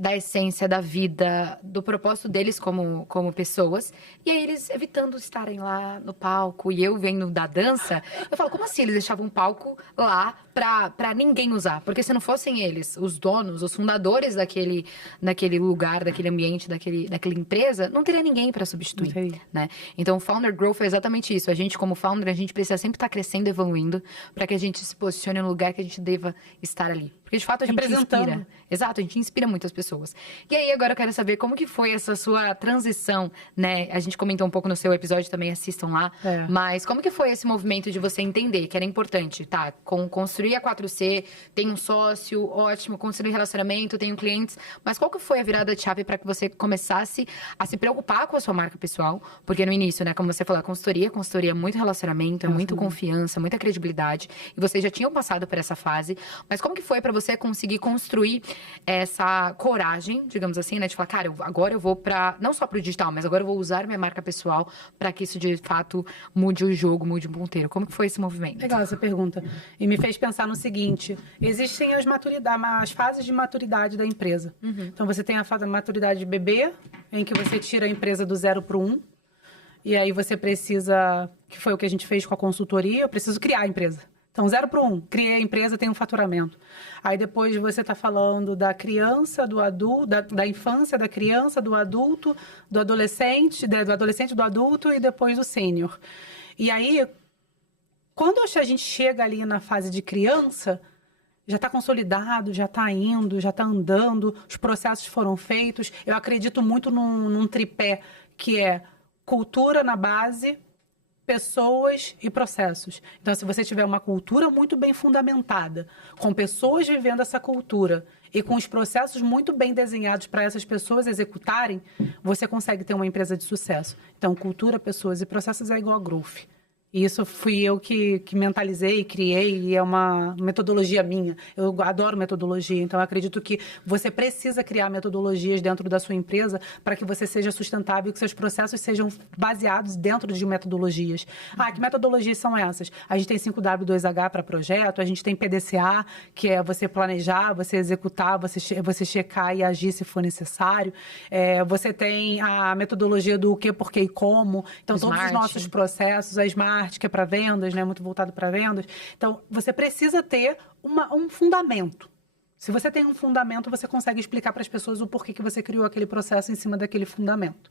da essência da vida, do propósito deles como pessoas. E aí eles evitando estarem lá no palco e eu vendo da dança, eu falo, como assim eles deixavam um palco lá pra ninguém usar? Porque se não fossem eles, os donos, os fundadores daquele lugar, daquele ambiente, daquela empresa, não teria ninguém para substituir, né? Então, o Founder Growth é exatamente isso. A gente, como founder, a gente precisa sempre estar crescendo e evoluindo para que a gente se posicione no lugar que a gente deva estar ali. Porque, de fato, a gente inspira. Exato, a gente inspira muitas pessoas. E aí, agora eu quero saber como que foi essa sua transição, né? A gente comentou um pouco no seu episódio também, assistam lá. Mas como que foi esse movimento de você entender que era importante, tá? Construir a 4C, tem um sócio, ótimo, construir relacionamento, tenho clientes. Mas qual que foi a virada de chave para que você começasse a se preocupar com a sua marca pessoal? Porque no início, né? Como você falou, a consultoria é muito relacionamento, é muito confiança, muita credibilidade. E vocês já tinham passado por essa fase. Mas como que foi para você conseguir construir essa coragem, digamos assim, né? De falar, cara, agora eu vou não só pro digital, mas agora eu vou usar minha marca pessoal para que isso de fato mude o jogo, mude o ponteiro. Como que foi esse movimento? Legal essa pergunta. E me fez pensar no seguinte, existem as fases de maturidade da empresa. Então você tem a fase de maturidade de bebê, em que você tira a empresa do 0 pro 1. E aí você precisa, que foi o que a gente fez com a consultoria, eu preciso criar a empresa. Então, 0 para 1, criei a empresa, tem um faturamento. Aí depois você está falando da criança, do adulto, da infância, da criança, do adulto, do adolescente, do adulto e depois do sênior. E aí, quando a gente chega ali na fase de criança, já está consolidado, já está indo, já está andando, os processos foram feitos. Eu acredito muito num tripé que é cultura na base, pessoas e processos. Então, se você tiver uma cultura muito bem fundamentada, com pessoas vivendo essa cultura e com os processos muito bem desenhados para essas pessoas executarem, você consegue ter uma empresa de sucesso. Então, cultura, pessoas e processos é igual a growth. E isso fui eu que mentalizei, criei, e é uma metodologia minha. Eu adoro metodologia, então eu acredito que você precisa criar metodologias dentro da sua empresa para que você seja sustentável e que seus processos sejam baseados dentro de metodologias. Que metodologias são essas? A gente tem 5W2H para projeto, a gente tem PDCA, que é você planejar, você executar, você checar e agir se for necessário. Você tem a metodologia do o que, porquê e como. Então, todos os nossos processos, a Smart, que é para vendas, né? Muito voltado para vendas. Então, você precisa ter um fundamento. Se você tem um fundamento, você consegue explicar para as pessoas o porquê que você criou aquele processo em cima daquele fundamento.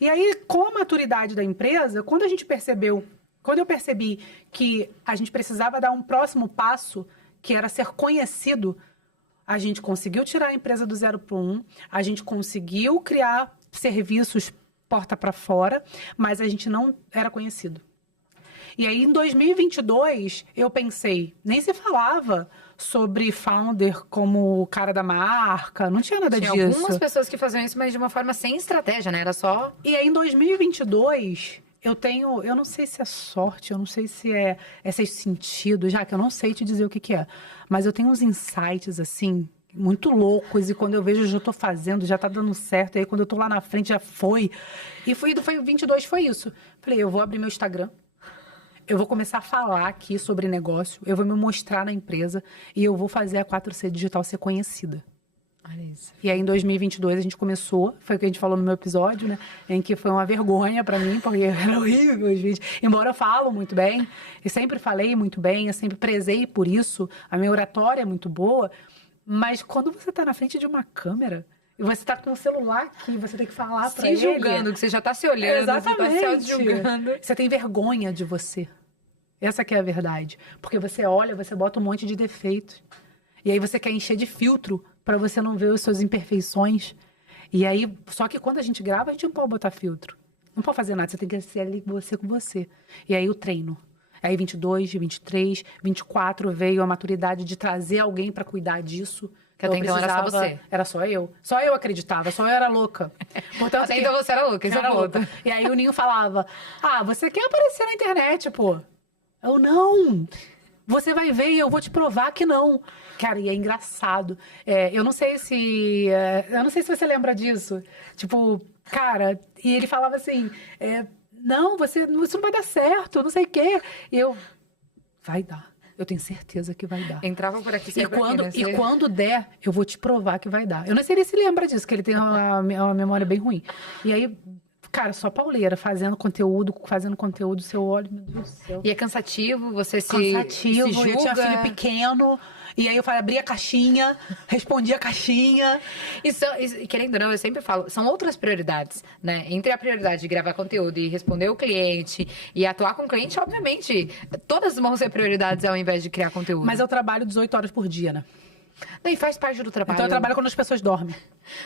E aí, com a maturidade da empresa, quando eu percebi que a gente precisava dar um próximo passo, que era ser conhecido, a gente conseguiu tirar a empresa do 0 para 1, a gente conseguiu criar serviços porta para fora, mas a gente não era conhecido. E aí, em 2022, eu pensei, nem se falava sobre founder como o cara da marca, não tinha nada disso. Tinha algumas pessoas que faziam isso, mas de uma forma sem estratégia, né? Era só... E aí, em 2022, eu não sei se é sorte, eu não sei se é sexto sentido, já que eu não sei te dizer o que é, mas eu tenho uns insights, assim, muito loucos, e quando eu vejo, eu já tô fazendo, já tá dando certo, e aí quando eu tô lá na frente, já foi. E foi 22, foi isso. Falei, eu vou abrir meu Instagram, eu vou começar a falar aqui sobre negócio, eu vou me mostrar na empresa e eu vou fazer a 4C Digital ser conhecida. Olha isso. E aí, em 2022, a gente começou, foi o que a gente falou no meu episódio, né? Em que foi uma vergonha pra mim, porque era horrível os vídeos. Embora eu falo muito bem, eu sempre falei muito bem, eu sempre prezei por isso, a minha oratória é muito boa, mas quando você tá na frente de uma câmera... E você tá com o celular aqui, você tem que falar pra ele. Se julgando, que você já tá se olhando, exatamente. Você tá se auto-julgando. Você tem vergonha de você. Essa que é a verdade. Porque você olha, você bota um monte de defeitos. E aí você quer encher de filtro pra você não ver as suas imperfeições. E aí, só que quando a gente grava, a gente não pode botar filtro. Não pode fazer nada, você tem que ser ali você com você. E aí o treino. Aí 22, 23, 24 veio a maturidade de trazer alguém pra cuidar disso. Que até então era só você. Era só eu. Só eu acreditava, só eu era louca. Portanto, até então você era louca, isso é louca. E aí o Ninho falava, você quer aparecer na internet, pô? Eu, não. Você vai ver e eu vou te provar que não. Cara, e é engraçado. Eu não sei se você lembra disso. Tipo, cara, e ele falava assim, não, isso não vai dar certo, não sei o quê. E eu, vai dar. Eu tenho certeza que vai dar. Entrava por aqui sempre. E quando der, eu vou te provar que vai dar. Eu não sei nem se lembra disso, que ele tem uma memória bem ruim. E aí, cara, só pauleira, fazendo conteúdo, seu olho, meu Deus do céu. E é cansativo, você se julga. Eu tinha filho pequeno, e aí eu abria a caixinha, respondia a caixinha. E querendo ou não, eu sempre falo, são outras prioridades, né? Entre a prioridade de gravar conteúdo e responder o cliente e atuar com o cliente, obviamente, todas vão ser prioridades ao invés de criar conteúdo. Mas eu trabalho 18 horas por dia, né? Não, e faz parte do trabalho. Então eu trabalho quando as pessoas dormem.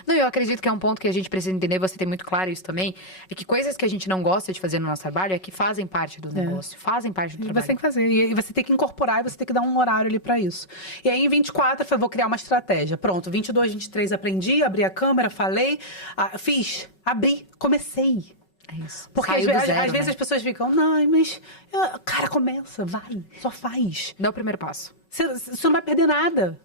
Não, eu acredito que é um ponto que a gente precisa entender, você tem muito claro isso também, é que coisas que a gente não gosta de fazer no nosso trabalho é que fazem parte do negócio, fazem parte do trabalho. Você tem que fazer, e você tem que incorporar, e você tem que dar um horário ali pra isso. E aí em 24 eu falei, vou criar uma estratégia. Pronto, 22, 23 aprendi, abri a câmera, falei, fiz, abri, comecei. É isso. Porque às vezes as pessoas ficam, não, mas... Cara, começa, vai, só faz. Dá o primeiro passo. Você não vai perder nada.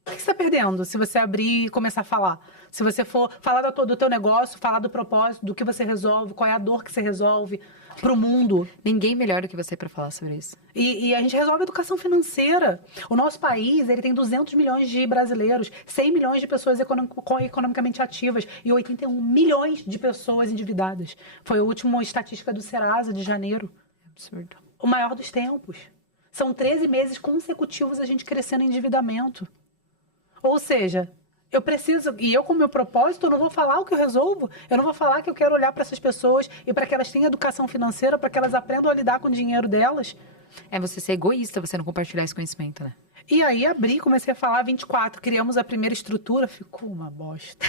O que você está perdendo se você abrir e começar a falar? Se você for falar do teu negócio, falar do propósito, do que você resolve, qual é a dor que você resolve pro mundo. Ninguém melhor do que você para falar sobre isso. E a gente resolve educação financeira. O nosso país, ele tem 200 milhões de brasileiros, 100 milhões de pessoas economicamente ativas e 81 milhões de pessoas endividadas. Foi a última estatística do Serasa de janeiro. Absurdo. O maior dos tempos. São 13 meses consecutivos a gente crescendo em endividamento. Ou seja, eu preciso, e eu com o meu propósito, eu não vou falar o que eu resolvo, eu não vou falar que eu quero olhar para essas pessoas e para que elas tenham educação financeira, para que elas aprendam a lidar com o dinheiro delas. É você ser egoísta, você não compartilhar esse conhecimento, né? E aí abri, comecei a falar 24, criamos a primeira estrutura, ficou uma bosta.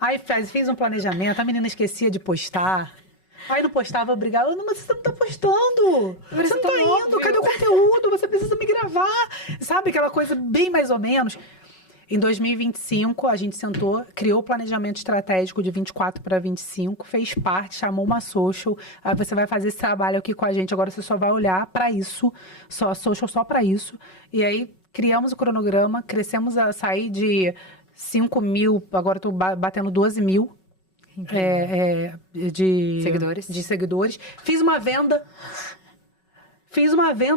Aí fiz um planejamento, a menina esquecia de postar. Aí não postava, obrigada. Não, mas você não tá postando. Você não tá indo. Cadê o conteúdo? Você precisa me gravar. Sabe? Aquela coisa bem mais ou menos. Em 2025, a gente sentou, criou o planejamento estratégico de 24 para 25, fez parte, chamou uma social. Aí você vai fazer esse trabalho aqui com a gente. Agora você só vai olhar para isso, só social só para isso. E aí criamos o cronograma, crescemos a sair de 5 mil, agora estou batendo 12 mil. De seguidores. Fiz uma venda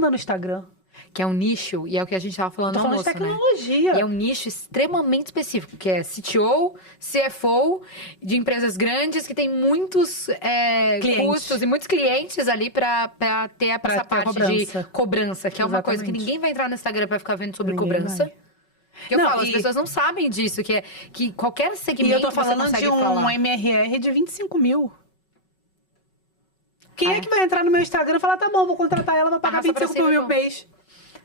no Instagram. Que é um nicho, e é o que a gente estava falando no almoço, de tecnologia. Né? E é um nicho extremamente específico, que é CTO, CFO, de empresas grandes que tem muitos custos e muitos clientes ali para ter essa parte de cobrança, que é uma coisa que ninguém vai entrar no Instagram para ficar vendo sobre cobrança. Que eu falo, as pessoas não sabem disso, que qualquer segmento. E eu tô falando de um MRR de 25 mil. Quem é que vai entrar no meu Instagram e falar, tá bom, vou contratar ela, vou pagar 25 mil mês?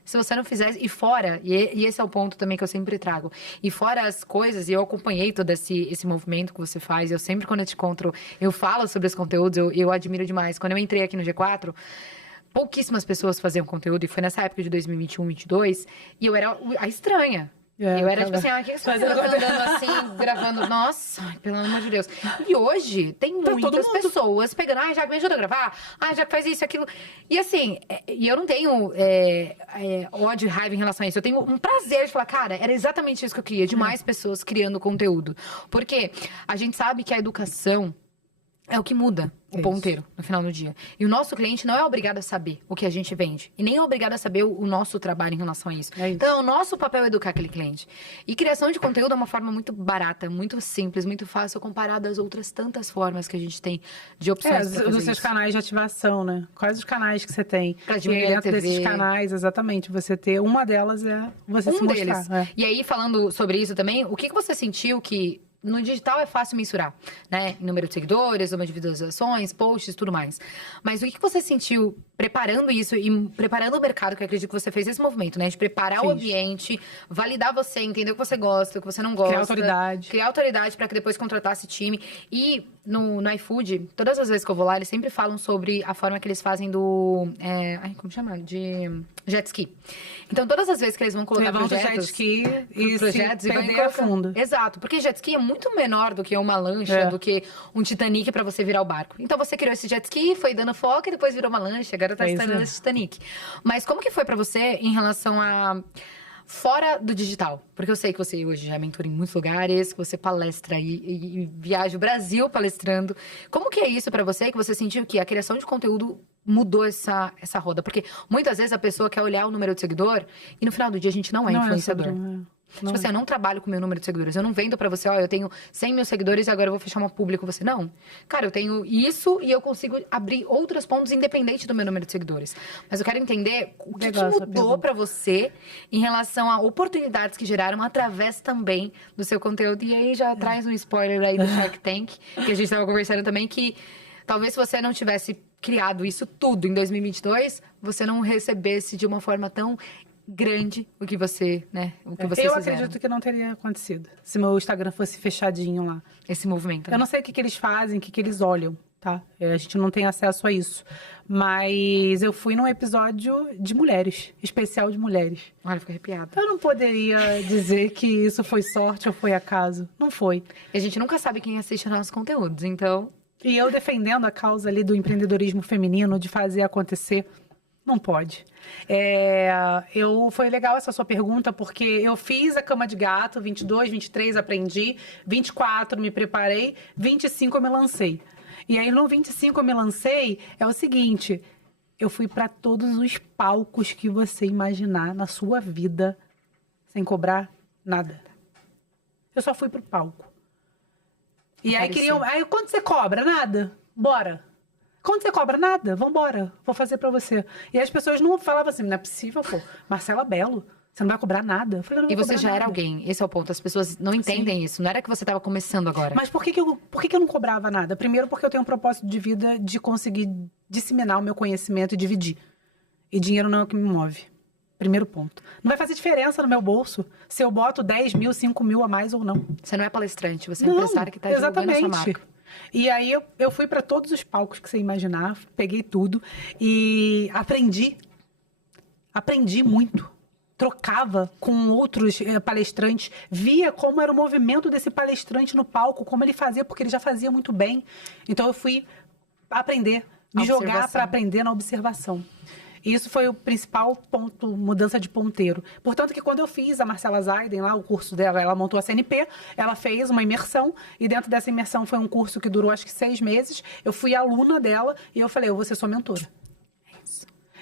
Se você não fizer, e fora, e esse é o ponto também que eu sempre trago, e fora as coisas, e eu acompanhei todo esse movimento que você faz, eu sempre quando eu te encontro, eu falo sobre os conteúdos, eu admiro demais. Quando eu entrei aqui no G4, pouquíssimas pessoas faziam conteúdo, e foi nessa época de 2021, 2022, e eu era a estranha. Eu era tipo assim, o que você tá andando assim, gravando? Nossa, pelo amor de Deus. E hoje, tem muitas pessoas pegando, Jaque, me ajuda a gravar. Jaque, faz isso, aquilo. E assim, e eu não tenho ódio e raiva em relação a isso. Eu tenho um prazer de falar, cara, era exatamente isso que eu queria. De mais pessoas criando conteúdo. Porque a gente sabe que a educação é o que muda o ponteiro no final do dia. E o nosso cliente não é obrigado a saber o que a gente vende. E nem é obrigado a saber o nosso trabalho em relação a isso. Então, o nosso papel é educar aquele cliente. E criação de conteúdo é uma forma muito barata, muito simples, muito fácil, comparada às outras tantas formas que a gente tem de opções. Dos seus canais de ativação, né? Quais os canais que você tem? Pra dentro desses canais, exatamente. Você ter... Uma delas é você se mostrar. Deles. E aí, falando sobre isso também, o que você sentiu que... No digital é fácil mensurar, né? Número de seguidores, número de visualizações, posts, tudo mais. Mas o que você sentiu preparando isso e preparando o mercado, que eu acredito que você fez esse movimento, né? De preparar o ambiente, validar você, entender o que você gosta, o que você não gosta. Criar autoridade para que depois contratasse time. E no iFood, todas as vezes que eu vou lá, eles sempre falam sobre a forma que eles fazem do... como chama? De jet ski. Então, todas as vezes que eles vão colocar projetos... jet ski e projetos e perder a fundo. Exato, porque jet ski é muito menor do que uma lancha, do que um Titanic para você virar o barco. Então, você criou esse jet ski, foi dando foco e depois virou uma lancha. Agora tá se tornando esse Titanic. Mas como que foi para você em relação a... Fora do digital, porque eu sei que você hoje já é mentor em muitos lugares, que você palestra e viaja o Brasil palestrando. Como que é isso pra você, que você sentiu que a criação de conteúdo mudou essa roda? Porque muitas vezes a pessoa quer olhar o número de seguidor e no final do dia a gente não é influenciador. Tipo assim, eu não trabalho com o meu número de seguidores. Eu não vendo pra você, eu tenho 100 mil seguidores e agora eu vou fechar uma publi com você. Não. Cara, eu tenho isso e eu consigo abrir outros pontos independente do meu número de seguidores. Mas eu quero entender o que mudou pra você em relação a oportunidades que geraram através também do seu conteúdo. E aí já traz um spoiler aí do Shark Tank, que a gente tava conversando também, que talvez se você não tivesse criado isso tudo em 2022, você não recebesse de uma forma tão grande o que você, né? O que vocês fizeram. Acredito que não teria acontecido se meu Instagram fosse fechadinho lá. Esse movimento. Né? Eu não sei o que eles fazem, o que eles olham, tá? A gente não tem acesso a isso. Mas eu fui num episódio de mulheres, especial de mulheres. Olha, fico arrepiada. Eu não poderia dizer que isso foi sorte ou foi acaso. Não foi. E a gente nunca sabe quem assiste nossos conteúdos, então... E eu defendendo a causa ali do empreendedorismo feminino, de fazer acontecer... Não pode. Foi legal essa sua pergunta, porque eu fiz a cama de gato, 22, 23 aprendi, 24 me preparei, 25 eu me lancei. E aí no 25 eu me lancei, é o seguinte, eu fui para todos os palcos que você imaginar na sua vida, sem cobrar nada. Eu só fui pro palco. E aí quanto você cobra? Nada? Bora. Quando você cobra nada, vambora, vou fazer pra você. E as pessoas não falavam assim, não é possível, pô. Marcela Bello, você não vai cobrar nada. Eu falei, não, e você já era alguém, esse é o ponto. As pessoas não entendem isso. Não era que você estava começando agora. Mas por que eu não cobrava nada? Primeiro, porque eu tenho um propósito de vida de conseguir disseminar o meu conhecimento e dividir. E dinheiro não é o que me move. Primeiro ponto. Não vai fazer diferença no meu bolso se eu boto 10 mil, 5 mil a mais ou não. Você não é palestrante, você é empresário que está divulgando a sua marca. E aí eu fui para todos os palcos que você imaginar, peguei tudo e aprendi muito. trocava com outros palestrantes, via como era o movimento desse palestrante no palco, como ele fazia, porque ele já fazia muito bem. Então eu fui aprender, me jogar para aprender na observação. E isso foi o principal ponto, mudança de ponteiro. Portanto, que quando eu fiz a Marcela Zaiden lá, o curso dela, ela montou a CNP, ela fez uma imersão, e dentro dessa imersão foi um curso que durou acho que 6 meses. Eu fui aluna dela e eu falei, eu vou ser sua mentora.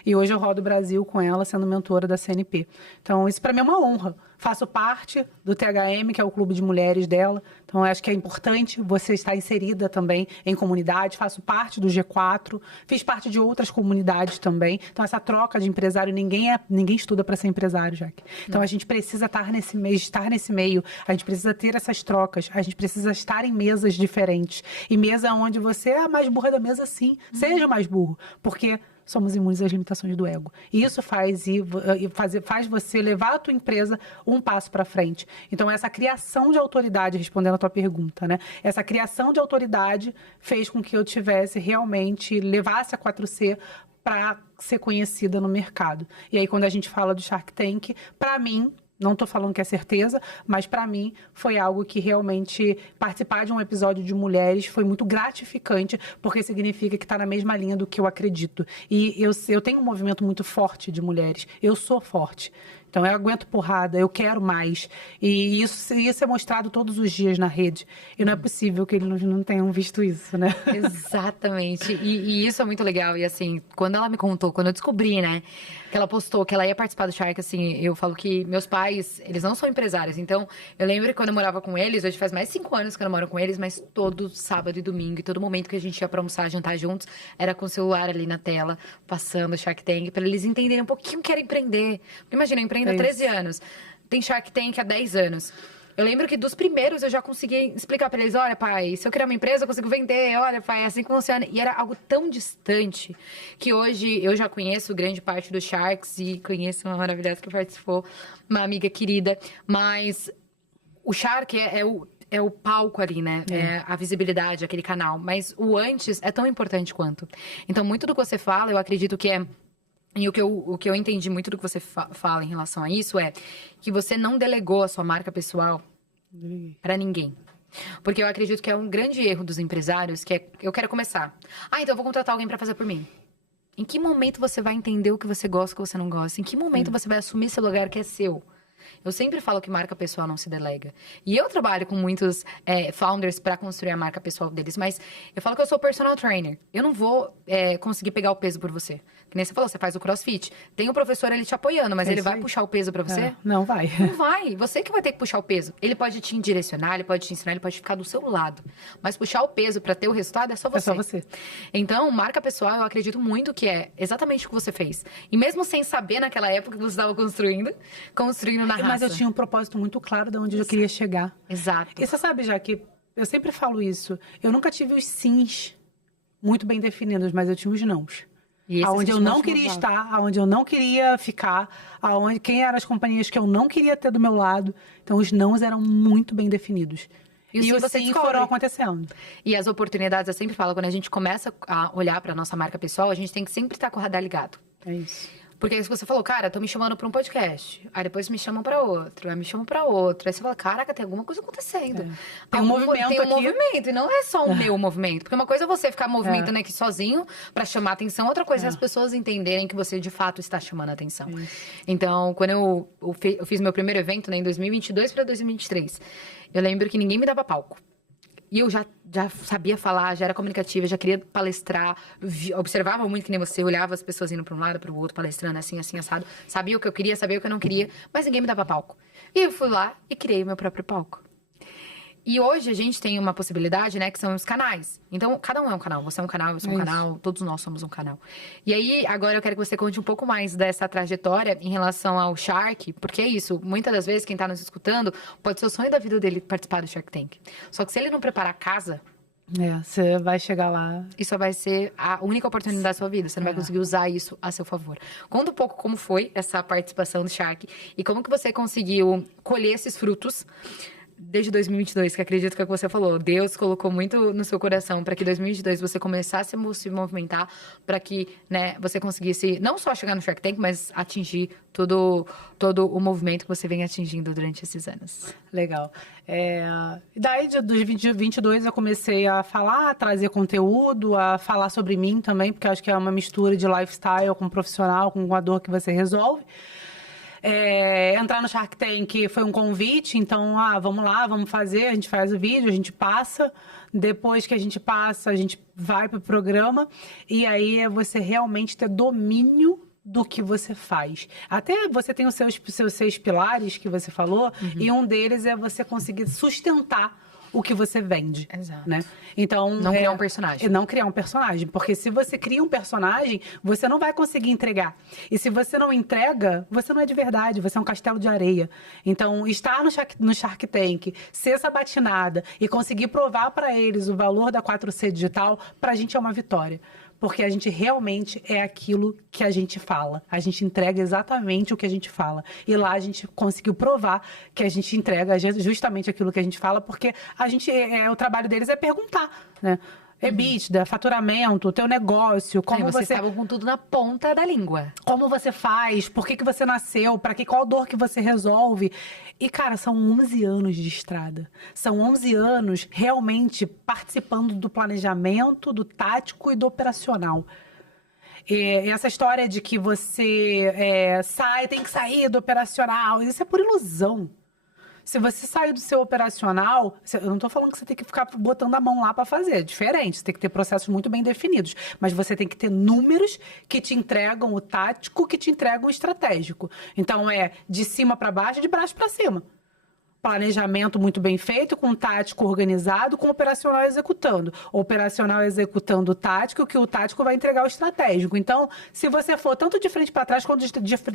E hoje eu rodo o Brasil com ela, sendo mentora da CNP. Então, isso para mim é uma honra. Faço parte do THM, que é o clube de mulheres dela. Então, eu acho que é importante você estar inserida também em comunidade. Faço parte do G4. Fiz parte de outras comunidades também. Então, essa troca de empresário, ninguém estuda para ser empresário, Jaque. Então, a gente precisa estar nesse meio. A gente precisa ter essas trocas. A gente precisa estar em mesas diferentes. E mesa onde você é a mais burra da mesa, sim. Seja mais burro. Porque somos imunes às limitações do ego. E isso faz você levar a tua empresa um passo para frente. Então, essa criação de autoridade, respondendo a tua pergunta, né? Essa criação de autoridade fez com que eu levasse a 4C para ser conhecida no mercado. E aí, quando a gente fala do Shark Tank, para mim, não estou falando que é certeza, mas para mim foi algo que realmente participar de um episódio de mulheres foi muito gratificante, porque significa que está na mesma linha do que eu acredito. E eu tenho um movimento muito forte de mulheres. Eu sou forte. Então, eu aguento porrada, eu quero mais. E isso é mostrado todos os dias na rede. E não é possível que eles não tenham visto isso, né? Exatamente. E isso é muito legal. E assim, quando ela me contou, quando eu descobri, né, que ela postou que ela ia participar do Shark, assim, eu falo que meus pais, eles não são empresários. Então, eu lembro que quando eu morava com eles, hoje faz mais de 5 anos que eu moro com eles, mas todo sábado e domingo, e todo momento que a gente ia pra almoçar, jantar juntos, era com o celular ali na tela, passando o Shark Tank, pra eles entenderem um pouquinho o que era empreender. Porque imagina, eu empreendo há 13 anos, tem Shark Tank há 10 anos. Eu lembro que dos primeiros eu já consegui explicar pra eles, olha, pai, se eu criar uma empresa, eu consigo vender, olha, pai, é assim que funciona. E era algo tão distante que hoje eu já conheço grande parte dos Sharks e conheço uma maravilhosa que participou, uma amiga querida. Mas o Shark é o palco ali, né? É a visibilidade, aquele canal. Mas o antes é tão importante quanto. Então, muito do que você fala, eu acredito que é... E o que eu entendi muito do que você fala em relação a isso é que você não delegou a sua marca pessoal para ninguém. Porque eu acredito que é um grande erro dos empresários, que é, eu quero começar. Então eu vou contratar alguém para fazer por mim. Em que momento você vai entender o que você gosta e o que você não gosta? Em que momento você vai assumir esse lugar que é seu? Eu sempre falo que marca pessoal não se delega. E eu trabalho com muitos founders para construir a marca pessoal deles, mas eu falo que eu sou personal trainer. Eu não vou conseguir pegar o peso por você. Que nem você falou, você faz o CrossFit. Tem um professor ali te apoiando, mas ele vai puxar o peso para você? Não vai. Não vai. Você que vai ter que puxar o peso. Ele pode te direcionar, ele pode te ensinar, ele pode ficar do seu lado. Mas puxar o peso para ter o resultado é só você. É só você. Então, marca pessoal, eu acredito muito que é exatamente o que você fez. E mesmo sem saber naquela época que você estava construindo na raça. Mas eu tinha um propósito muito claro de onde eu queria chegar. Exato. E você sabe, já que eu sempre falo isso, eu nunca tive os sims muito bem definidos, mas eu tinha os nãos. Aonde eu não queria estar, aonde eu não queria ficar, quem eram as companhias que eu não queria ter do meu lado. Então, os nãos eram muito bem definidos. E os sim foram acontecendo. E as oportunidades, eu sempre falo, quando a gente começa a olhar para nossa marca pessoal, a gente tem que sempre estar com o radar ligado. É isso. Porque aí você falou, cara, tô me chamando pra um podcast. Aí depois me chamam pra outro, aí me chamam pra outro. Aí você fala, caraca, tem alguma coisa acontecendo. Tem um movimento Tem um aqui. movimento, e não é só o meu movimento. Porque uma coisa é você ficar movimentando aqui sozinho pra chamar atenção, outra coisa é as pessoas entenderem que você, de fato, está chamando a atenção. Então, quando eu fiz meu primeiro evento, né, em 2022 pra 2023, eu lembro que ninguém me dava palco. E eu já sabia falar, já era comunicativa, já queria palestrar, observava muito que nem você, olhava as pessoas indo para um lado, para o outro, palestrando assim, assim, assado. Sabia o que eu queria, sabia o que eu não queria, mas ninguém me dava palco. E eu fui lá e criei o meu próprio palco. E hoje a gente tem uma possibilidade, né, que são os canais. Então, cada um é um canal. Você é um canal, eu sou um canal, todos nós somos um canal. E aí, agora eu quero que você conte um pouco mais dessa trajetória em relação ao Shark, porque é isso, muitas das vezes quem tá nos escutando, pode ser o sonho da vida dele participar do Shark Tank. Só que se ele não preparar a casa... você vai chegar lá... Isso vai ser a única oportunidade da sua vida. Você não vai conseguir usar isso a seu favor. Conta um pouco como foi essa participação do Shark e como que você conseguiu colher esses frutos desde 2022, que acredito que é o que você falou, Deus colocou muito no seu coração para que 2022 você começasse a se movimentar, para que, né, você conseguisse não só chegar no Shark Tank, mas atingir todo o movimento que você vem atingindo durante esses anos. Legal. Daí, de 2022, eu comecei a falar, a trazer conteúdo, a falar sobre mim também, porque eu acho que é uma mistura de lifestyle com profissional, com a dor que você resolve. Entrar no Shark Tank foi um convite, então, vamos lá, vamos fazer, a gente faz o vídeo, a gente passa. Depois que a gente passa, a gente vai pro programa. E aí é você realmente ter domínio do que você faz. Até você tem os seus 6 pilares que você falou, e um deles é você conseguir sustentar o que você vende. Exato. Né? Então, não criar um personagem. Não criar um personagem. Porque se você cria um personagem, você não vai conseguir entregar. E se você não entrega, você não é de verdade. Você é um castelo de areia. Então, estar no Shark Tank, ser sabatinada e conseguir provar para eles o valor da 4C digital, pra gente é uma vitória. Porque a gente realmente é aquilo que a gente fala. A gente entrega exatamente o que a gente fala. E lá a gente conseguiu provar que a gente entrega justamente aquilo que a gente fala, porque a gente, o trabalho deles é perguntar, né? EBITDA, faturamento, teu negócio, como vocês estavam com tudo na ponta da língua. Como você faz, por que você nasceu, qual dor que você resolve. E, cara, são 11 anos de estrada. São 11 anos realmente participando do planejamento, do tático e do operacional. E essa história de que você tem que sair do operacional, isso é por ilusão. Se você sair do seu operacional, eu não tô falando que você tem que ficar botando a mão lá para fazer, é diferente, você tem que ter processos muito bem definidos, mas você tem que ter números que te entregam o tático, que te entregam o estratégico. Então de cima para baixo, de baixo para cima. Planejamento muito bem feito, com tático organizado, com operacional executando. Operacional executando o tático, que o tático vai entregar o estratégico. Então, se você for tanto de frente para trás quanto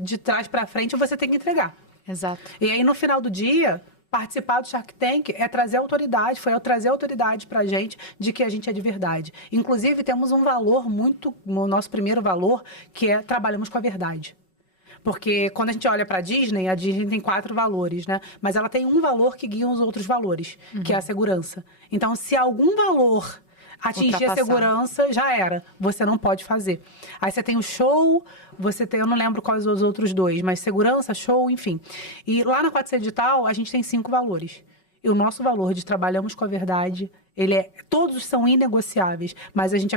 de trás para frente, você tem que entregar. Exato. E aí, no final do dia, participar do Shark Tank é trazer autoridade, foi trazer autoridade pra gente de que a gente é de verdade. Inclusive, temos um valor o nosso primeiro valor, que é trabalhamos com a verdade. Porque quando a gente olha pra Disney, a Disney tem 4 valores, né? Mas ela tem um valor que guia os outros valores, que é a segurança. Então, se algum valor atingir a segurança, já era. Você não pode fazer. Aí você tem o show, eu não lembro quais os outros 2, mas segurança, show, enfim. E lá na 4C Digital, a gente tem 5 valores. E o nosso valor de trabalhamos com a verdade, todos são inegociáveis, mas a gente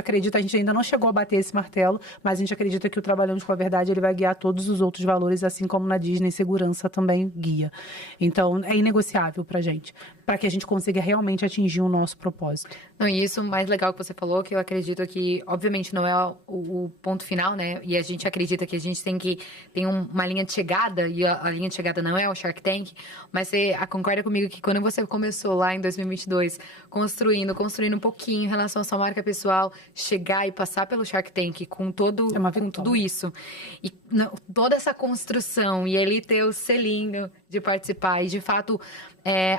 ainda não chegou a bater esse martelo, mas a gente acredita que o trabalhamos com a verdade, ele vai guiar todos os outros valores, assim como na Disney, segurança também guia. Então, é inegociável pra gente, para que a gente consiga realmente atingir o nosso propósito. Não, e isso mais legal que você falou, que eu acredito que, obviamente, não é o ponto final, né? E a gente acredita que a gente tem uma linha de chegada, e a linha de chegada não é o Shark Tank, mas você concorda comigo que quando você começou lá em 2022, construindo um pouquinho em relação à sua marca pessoal, chegar e passar pelo Shark Tank com tudo isso. E toda essa construção, e ele ter o selinho de participar e, de fato,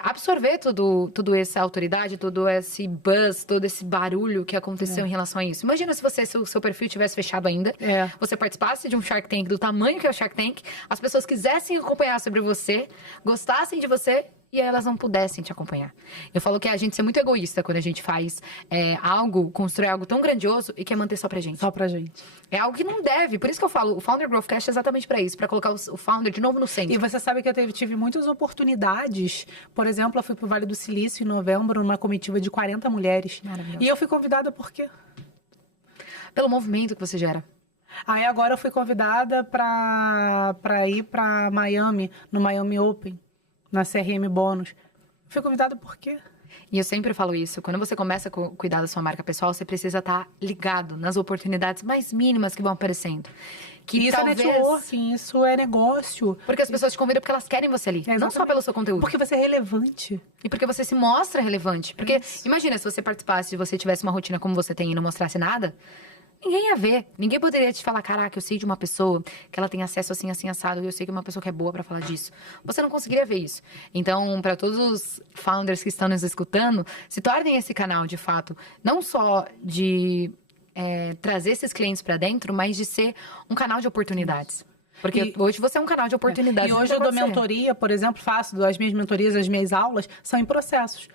absorver toda essa autoridade, todo esse buzz, todo esse barulho que aconteceu em relação a isso. Imagina se o seu perfil tivesse fechado ainda, você participasse de um Shark Tank do tamanho que é o Shark Tank, as pessoas quisessem acompanhar sobre você, gostassem de você, e elas não pudessem te acompanhar. Eu falo que a gente é muito egoísta quando a gente faz constrói algo tão grandioso e quer manter só pra gente. Só pra gente. É algo que não deve. Por isso que eu falo, o Founder Growth Cast é exatamente pra isso, pra colocar o founder de novo no centro. E você sabe que eu tive muitas oportunidades. Por exemplo, eu fui pro Vale do Silício em novembro, numa comitiva de 40 mulheres. Maravilhoso. E eu fui convidada por quê? Pelo movimento que você gera. Aí agora eu fui convidada pra ir pra Miami, no Miami Open, na CRM Bônus. Fui convidada por quê? E eu sempre falo isso, quando você começa a cuidar da sua marca pessoal, você precisa estar ligado nas oportunidades mais mínimas que vão aparecendo. Que isso talvez... é networking, isso é negócio. Porque as pessoas te convidam porque elas querem você ali, não só pelo seu conteúdo. Porque você é relevante. E porque você se mostra relevante. Porque imagina, se você participasse, se você tivesse uma rotina como você tem e não mostrasse nada, ninguém ia ver. Ninguém poderia te falar, caraca, eu sei de uma pessoa que ela tem acesso assim, assim, assado, e eu sei que é uma pessoa que é boa pra falar disso. Você não conseguiria ver isso. Então, para todos os founders que estão nos escutando, se tornem esse canal, de fato, não só de trazer esses clientes pra dentro, mas de ser um canal de oportunidades. Porque hoje você é um canal de oportunidades. E hoje eu dou mentoria, por exemplo, faço as minhas mentorias, as minhas aulas, são em processos.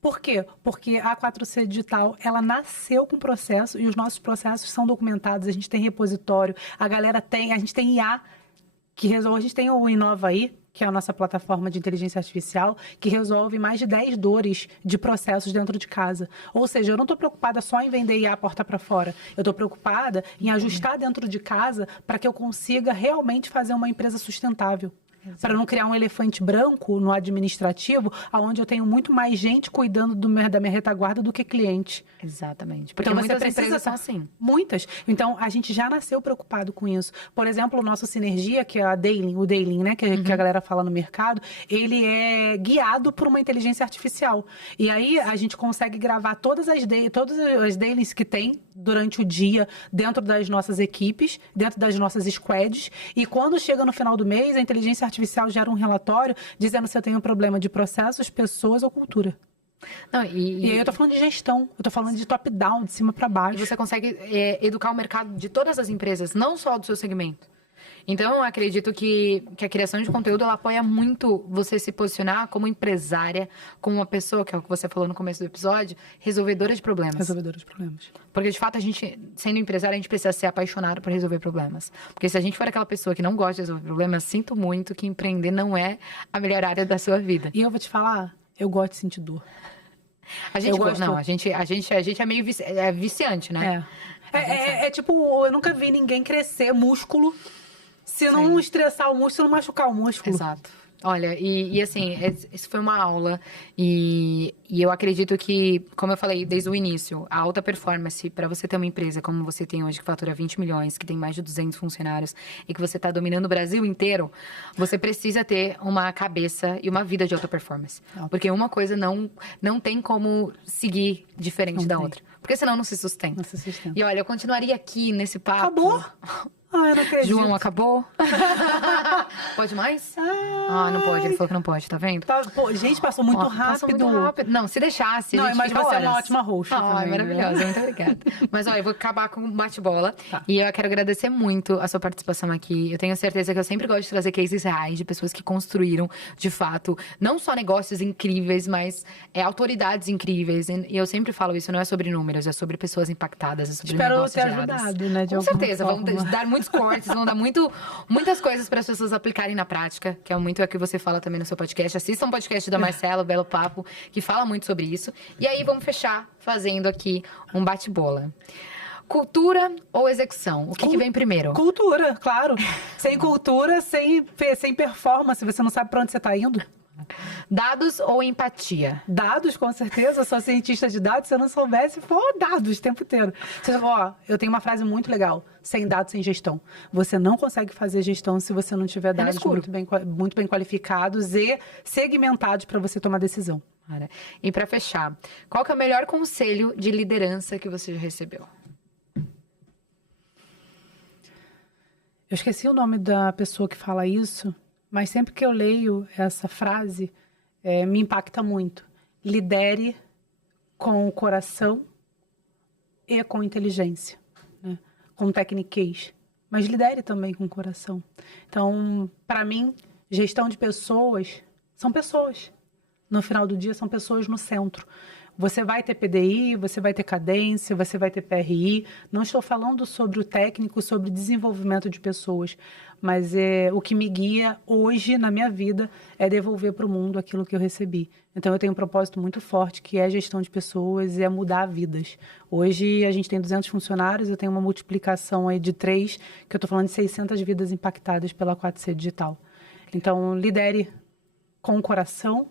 Por quê? Porque a 4C Digital, ela nasceu com processo e os nossos processos são documentados, a gente tem repositório, a gente tem IA que resolve, a gente tem o Inovaí, que é a nossa plataforma de inteligência artificial, que resolve mais de 10 dores de processos dentro de casa. Ou seja, eu não estou preocupada só em vender IA porta para fora. Eu estou preocupada em ajustar dentro de casa para que eu consiga realmente fazer uma empresa sustentável. Para não criar um elefante branco no administrativo, onde eu tenho muito mais gente cuidando da minha retaguarda do que cliente. Exatamente. Porque então, muitas empresas são assim. Muitas. Então, a gente já nasceu preocupado com isso. Por exemplo, o nosso Sinergia, que é o Dailying, né? Que a galera fala no mercado, ele é guiado por uma inteligência artificial. E aí, a gente consegue gravar todas as dailies que tem durante o dia dentro das nossas equipes, dentro das nossas squads. E quando chega no final do mês, a inteligência artificial gera um relatório dizendo se eu tenho um problema de processos, pessoas ou cultura. Não, e aí eu tô falando de gestão, eu tô falando de top-down, de cima para baixo. E você consegue educar o mercado de todas as empresas, não só do seu segmento. Então, eu acredito que a criação de conteúdo, ela apoia muito você se posicionar como empresária, como uma pessoa, que é o que você falou no começo do episódio, resolvedora de problemas. Resolvedora de problemas. Porque, de fato, a gente, sendo empresária, a gente precisa ser apaixonado por resolver problemas. Porque se a gente for aquela pessoa que não gosta de resolver problemas, sinto muito que empreender não é a melhor área da sua vida. E eu vou te falar, eu gosto de sentir dor. A gente não, a gente é meio viciante, né? É tipo, eu nunca vi ninguém crescer músculo se não estressar o músculo, se não machucar o músculo. Exato. Olha, e assim, isso foi uma aula e eu acredito que, como eu falei desde o início, a alta performance, para você ter uma empresa como você tem hoje, que fatura 20 milhões, que tem mais de 200 funcionários e que você está dominando o Brasil inteiro, você precisa ter uma cabeça e uma vida de alta performance. Porque uma coisa não tem como seguir diferente da outra. Porque senão não se sustenta. Não se sustenta. E olha, eu continuaria aqui nesse papo. Acabou? Eu não acredito. João, acabou? Pode mais? Não pode. Ele falou que não pode, tá vendo? Gente, passou muito rápido. Passou muito rápido. Não, se deixasse, não, a gente mas fica você horas. é uma ótima host. Maravilhosa. Muito obrigada. Mas, olha, eu vou acabar com o bate-bola. Tá. E eu quero agradecer muito a sua participação aqui. Eu tenho certeza que eu sempre gosto de trazer cases reais de pessoas que construíram, de fato, não só negócios incríveis, mas autoridades incríveis. E eu sempre falo isso, não é sobre números, é sobre pessoas impactadas, é sobre negócios gerados. Espero ter ajudado, né? Com certeza. Vão dar muitos cortes, vão dar muitas coisas para as pessoas aplicarem na prática, que é muito o que você fala também no seu podcast. Assistam o podcast da Marcela, Belo Papo, que fala muito sobre isso. E aí vamos fechar fazendo aqui um bate-bola. Cultura ou execução? O que vem primeiro? Cultura, claro. Sem cultura, sem performance, você não sabe para onde você está indo. Dados ou empatia? Dados, com certeza. Eu sou cientista de dados. Se eu não soubesse, dados o tempo inteiro. Eu tenho uma frase muito legal. Sem dados, sem gestão. Você não consegue fazer gestão se você não tiver dados muito bem qualificados e segmentados para você tomar decisão. E para fechar, qual que é o melhor conselho de liderança que você já recebeu? Eu esqueci o nome da pessoa que fala isso, mas sempre que eu leio essa frase, me impacta muito. Lidere com o coração e com inteligência, né? Com tecniquez. Mas lidere também com o coração. Então, para mim, gestão de pessoas são pessoas. No final do dia, são pessoas no centro. Você vai ter PDI, você vai ter cadência, você vai ter PRI. Não estou falando sobre o técnico, sobre desenvolvimento de pessoas, mas o que me guia hoje na minha vida é devolver para o mundo aquilo que eu recebi. Então, eu tenho um propósito muito forte, que é a gestão de pessoas e é mudar vidas. Hoje, a gente tem 200 funcionários, eu tenho uma multiplicação aí de 3, que eu estou falando de 600 vidas impactadas pela 4C Digital. Então, lidere com o coração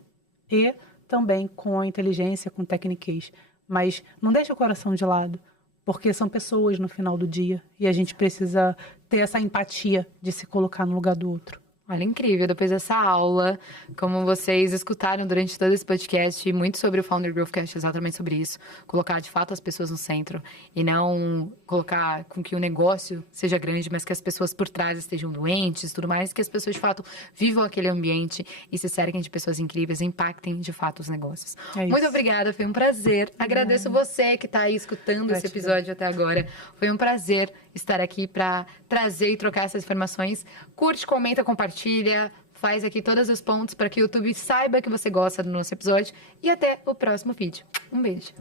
e também com a inteligência, com tecniquez. Mas não deixe o coração de lado, porque são pessoas no final do dia e a gente precisa ter essa empatia de se colocar no lugar do outro. Olha, incrível. Depois dessa aula, como vocês escutaram durante todo esse podcast, muito sobre o Founder Growth Cast, exatamente sobre isso. Colocar, de fato, as pessoas no centro e não colocar com que o negócio seja grande, mas que as pessoas por trás estejam doentes, tudo mais, que as pessoas, de fato, vivam aquele ambiente e se cerquem de pessoas incríveis e impactem, de fato, os negócios. Muito obrigada, foi um prazer. Agradeço você que está aí escutando esse episódio até agora. Foi um prazer estar aqui para trazer e trocar essas informações. Curte, comenta, compartilha, faz aqui todos os pontos para que o YouTube saiba que você gosta do nosso episódio. E até o próximo vídeo. Um beijo.